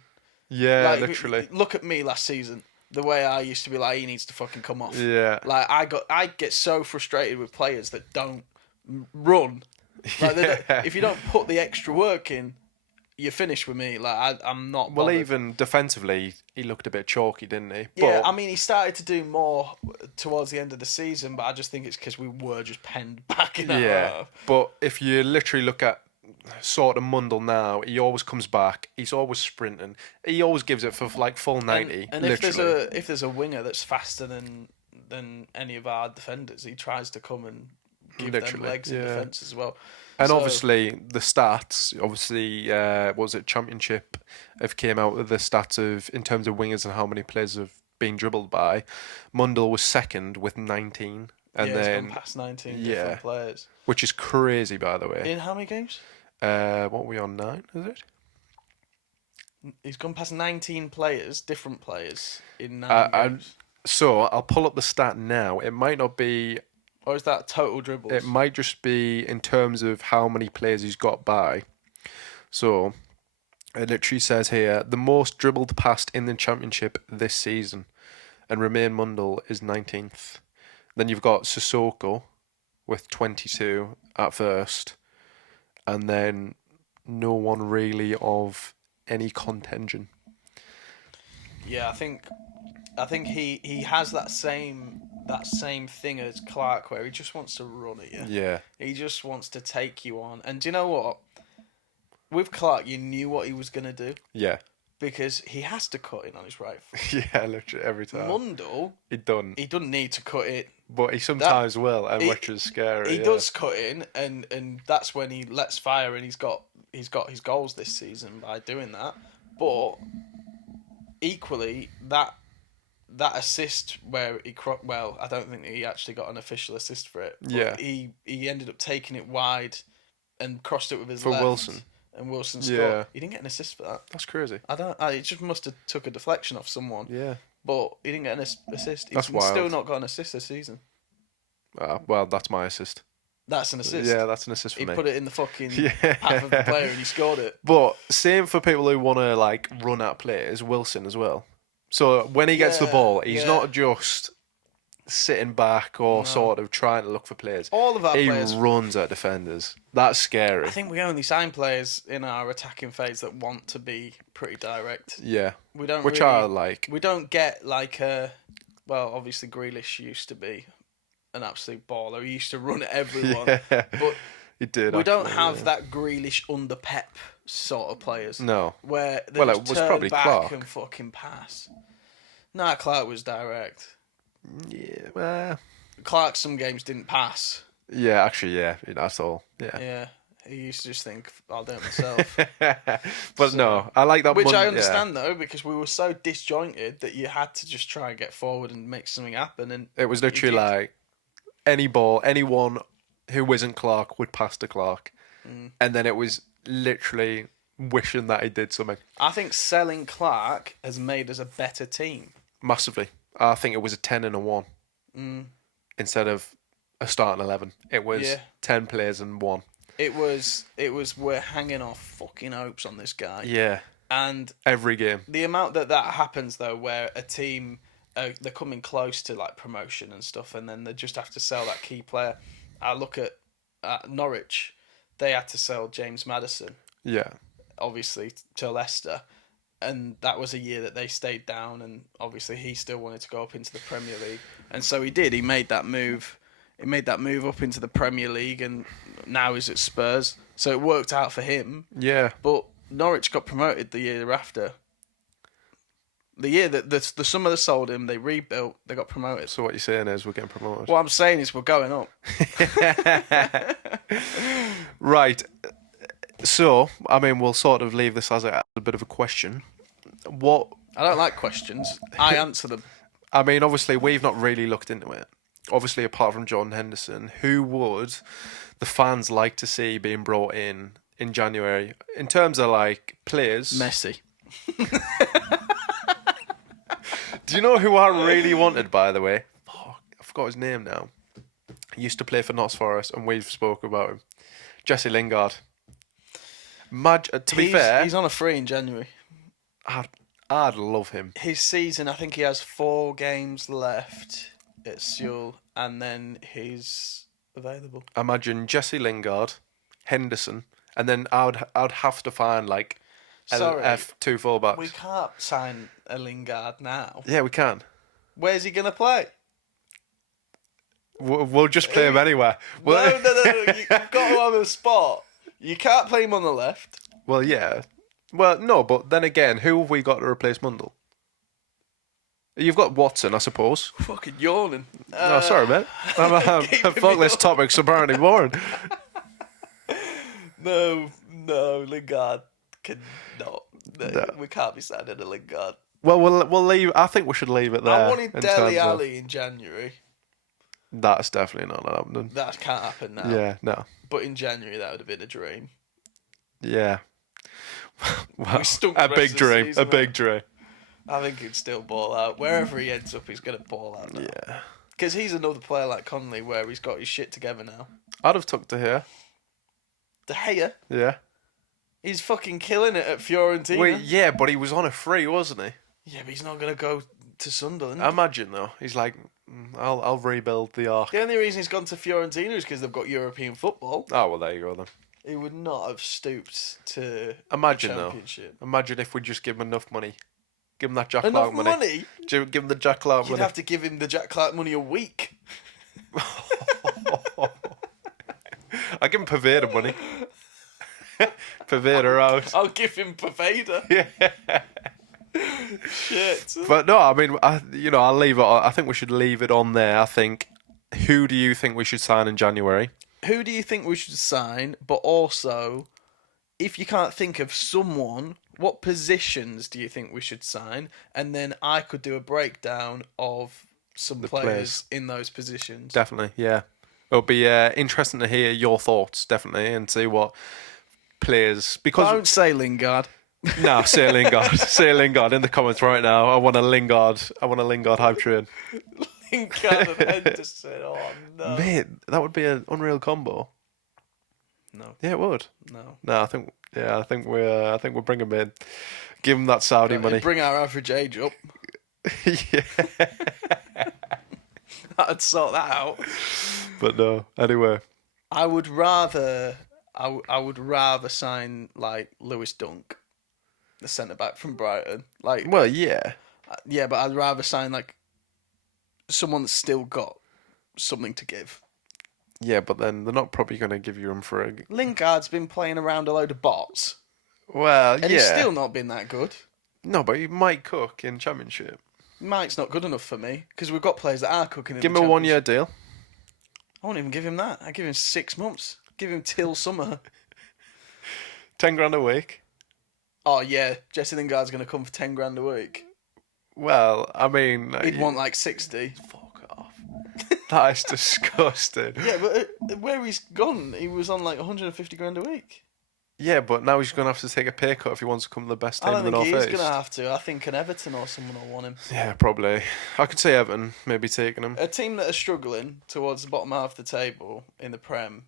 yeah, Like, literally. Look at me last season. The way I used to be like, he needs to fucking come off. Yeah, Like, I get so frustrated with players that don't run. Like, Yeah. if you don't put the extra work in, you're finished with me. Like, I'm not Well, bothered. even defensively, he looked a bit chalky, didn't he? Yeah, But, I mean, he started to do more towards the end of the season, but I just think it's because we were just penned back in that half. But if you literally look at sort of Mundell now, he always comes back. He's always sprinting. He always gives it for like full 90. And if literally. if there's a winger that's faster than any of our defenders, he tries to come and give them Literally, legs in yeah. defence as well. And So- obviously the stats, was it Championship have came out with the stats of in terms of wingers and how many players have been dribbled by. Mundell was second with 19, and yeah, he's then gone past 19 yeah. different players. which is crazy by the way. In how many games? What are we on 9? Is it? He's gone past 19 players, different players, in 9 And games. so I'll pull up the stat now. It might not be. Or is that total dribbles? It might just be in terms of how many players he's got by. So it literally says here the most dribbled past in the Championship this season, and Romain Mundell is 19th. Then you've got Sissoko with 22 at first, and then no one really of any contention. Yeah, I think he has that same thing as Clark, where he just wants to run at you. Yeah, He just wants to take you on. And do you know what? With Clark, you knew what he was going to do yeah, because he has to cut in on his right foot. yeah. Literally every time Mundell, he done, he doesn't need to cut it. but he sometimes will, and he- which is scary. He yeah. does cut in, and that's when he lets fire, and he's got his goals this season by doing that. But equally, that assist where well, I don't think he actually got an official assist for it. But Yeah. He ended up taking it wide and crossed it with his For left. Wilson. And Wilson scored. Yeah. He didn't get an assist for that. That's crazy. It just must have took a deflection off someone. Yeah. But he didn't get an assist. That's He's wild. still not got an assist this season. Well, that's my assist. That's an assist. Yeah, that's an assist for He me. put it in the fucking Yeah. path of the player and he scored it. But same for people who want to like run at players, Wilson as well. So when he gets the Yeah, ball, he's yeah. not just sitting back or sort of trying to look for players. All of our He players. runs at defenders. That's scary. I think we only sign players in our attacking phase that want to be pretty direct. Yeah. We don't. Which really, I like. We don't get like a. Well, obviously Grealish used to be an absolute baller. He used to run at everyone. Yeah. But He did. we don't actually, have yeah. that Grealish under Pep sort of players. No. Where they Well, just it was turn probably back Clark. and fucking pass. Nah, Clark was direct. Yeah. Well, Clark some games didn't pass. yeah. Actually, yeah. That's all. Yeah. Yeah. He used to just think, I'll do it myself. But So- no, I like that. Which I yeah. understand though, because we were so disjointed that you had to just try and get forward and make something happen. And It was literally did. like any ball, anyone who wasn't Clark would pass to Clark, and then it was literally wishing that he did something I think selling Clark has made us a better team. massively. I think it was a 10 and a 1 instead of a starting 11. It was Yeah. 10 players and 1. It was we're hanging our fucking hopes on this guy. Yeah, And every game. the amount that happens though, where a team they're coming close to like promotion and stuff, and then they just have to sell that key player. I look at Norwich; they had to sell James Maddison, Yeah, obviously, to Leicester, and that was a year that they stayed down, and obviously he still wanted to go up into the Premier League, and so he did. He made that move. He made that move up into the Premier League, and now he's at Spurs. So it worked out for him. yeah. But Norwich got promoted the year after. The year that the summer they sold him, they rebuilt, they got promoted. So what you're saying is we're getting promoted. What I'm saying is we're going up. Right. So, I mean, we'll sort of leave this as a bit of a question. What? I don't like questions. I answer them. I mean, obviously, we've not really looked into it. Obviously, apart from Jordan Henderson, who would the fans like to see being brought in January in terms of like players? Messi. Do you know who I really wanted, by the way? Fuck, I forgot his name now. He used to play for Notts Forest, and we've spoke about him. Jesse Lingard. To be fair, He's on a free in January. I'd love him. His season, I think he has 4 games left at Seoul, and then he's available. Imagine Jesse Lingard, Henderson, and then I'd have to find like Sorry, F2 fullbacks. we can't sign a Lingard now. Yeah, we can. Where's he going to play? We'll just play him anywhere. No. You've got to have a spot. You can't play him on the left. Well, yeah. Well, no, but then again, who have we got to replace Mundell? You've got Watson, I suppose. Fucking yawning. Oh, sorry, mate. Keeping Fuck, me this up. topic's apparently boring. No, Lingard cannot. No. We can't be signing a Lingard. Well, we'll leave. I think we should leave it there. I wanted in Dele terms of- Alli in January. That's definitely not happening. That can't happen now. Yeah, no. But in January, that would have been a dream. Yeah. Well, We stunk a the rest big of the dream. season, A big mate. dream. I think he'd still ball out. Wherever he ends up, he's going to ball out now. Yeah. Because he's another player like Conley where he's got his shit together now. I'd have took to here. De Gea, Yeah. he's fucking killing it at Fiorentina. Wait, yeah, but he was on a free, wasn't he? Yeah, but he's not going to go to Sunderland. Imagine though. He's like, I'll rebuild the arc. The only reason he's gone to Fiorentina is because they've got European football. Oh well, there you go then. He would not have stooped to Imagine the though. championship. Imagine if we just give him enough money. Give him that Jack Enough Clark money. money? Give him the Jack Clark You'd money. have to give him the Jack Clark money a week. I give him Pavetta money. Pavetta out. I'll give him Pavetta. Yeah. Shit. But no, I mean, I'll leave it. I think we should leave it on there. I think. Who do you think we should sign in January? Who do you think we should sign? But also, if you can't think of someone, what positions do you think we should sign? And then I could do a breakdown of some players in those positions. Definitely, yeah. It'll be interesting to hear your thoughts, definitely, and see what players... Because Don't say Lingard. No, say Lingard. Say Lingard in the comments right now. I want a Lingard hype train. Lingard and Henderson. Oh no, Mate, that would be an unreal combo. no, Yeah, it would. no. I think we'll bring him in. Give him that Saudi money. Bring our average age up. Yeah. I'd sort that out. But no, anyway. I would rather sign like Lewis Dunk, the centre back from Brighton. Like, Well, yeah. yeah, but I'd rather sign like someone that's still got something to give. Yeah, but then they're not probably going to give you him for a... Lingard's been playing around a load of bots, Well, and he's still not been that good. No, but he might cook in Championship. Mike's not good enough for me because we've got players that are cooking. Give him a 1 year deal. I won't even give him that. I give him 6 months. Give him till summer. 10 grand a week. Oh yeah, Jesse Lingard's going to come for 10 grand a week. Well, I mean... He'd want like 60. Fuck off. That is disgusting. Yeah, but where he's gone, he was on like 150 grand a week. Yeah, but now he's going to have to take a pay cut if he wants to come to the best I team in don't the think North he East. is going to have to. I think an Everton or someone will want him. Yeah, probably. I could say Everton, maybe taking him. A team that are struggling towards the bottom half of the table in the Prem.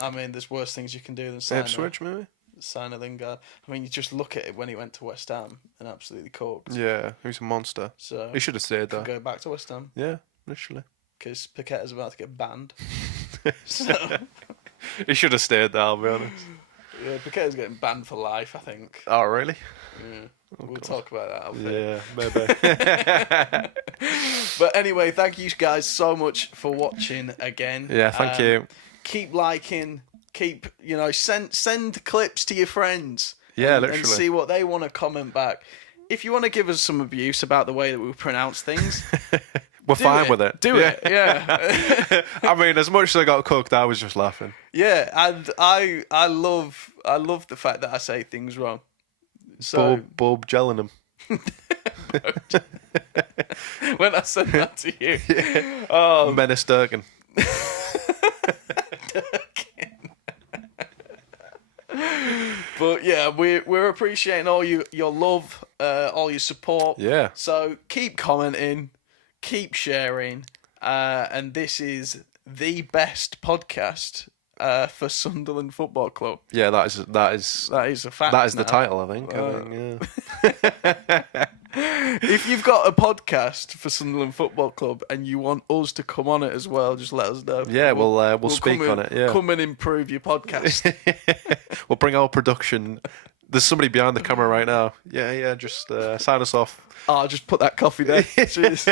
I mean, there's worse things you can do than Ipswich, maybe? sign a Lingard. I mean, you just look at it when he went to West Ham and absolutely cooked. Yeah, he's a monster. So He should have stayed there. go back to West Ham Yeah, literally. because Paqueta's about to get banned. So He should have stayed there, I'll be honest. yeah, Paqueta's getting banned for life, I think. Oh, really? Yeah. We'll talk about that. I think. Yeah, maybe. But anyway, thank you guys so much for watching again. Yeah, thank you. Keep liking. Keep send clips to your friends. Yeah, and literally. see what they want to comment back. If you want to give us some abuse about the way that we pronounce things, We're fine with it. Do it. Yeah. I mean, as much as I got cooked, I was just laughing. Yeah, and I love the fact that I say things wrong. So Bob Jellingham. when I said that to you, Menace Durkin. But yeah, we're appreciating all your love, all your support. Yeah. So keep commenting, keep sharing, and this is the best podcast for Sunderland Football Club. Yeah, that is a fact. that is the now. title, I think. Yeah. If you've got a podcast for Sunderland Football Club and you want us to come on it as well, just let us know. Yeah, we'll speak on it. Yeah. Come and improve your podcast. We'll bring our production. There's somebody behind the camera right now. Yeah. Just sign us off. I'll just put that coffee there. Cheers.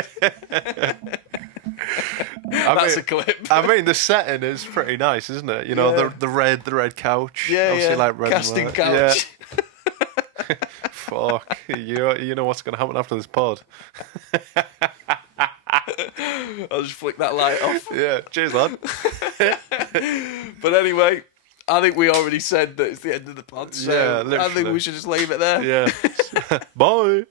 That's a clip. I mean, the setting is pretty nice, isn't it? You know, Yeah. the red couch. Yeah, Obviously, yeah. like red and Casting white. couch. Yeah. Fuck. You know what's going to happen after this pod. I'll just flick that light off. Yeah. Cheers, lad. But anyway, I think we already said that it's the end of the pod. So Yeah, I think literally. we should just leave it there. Yeah. Bye.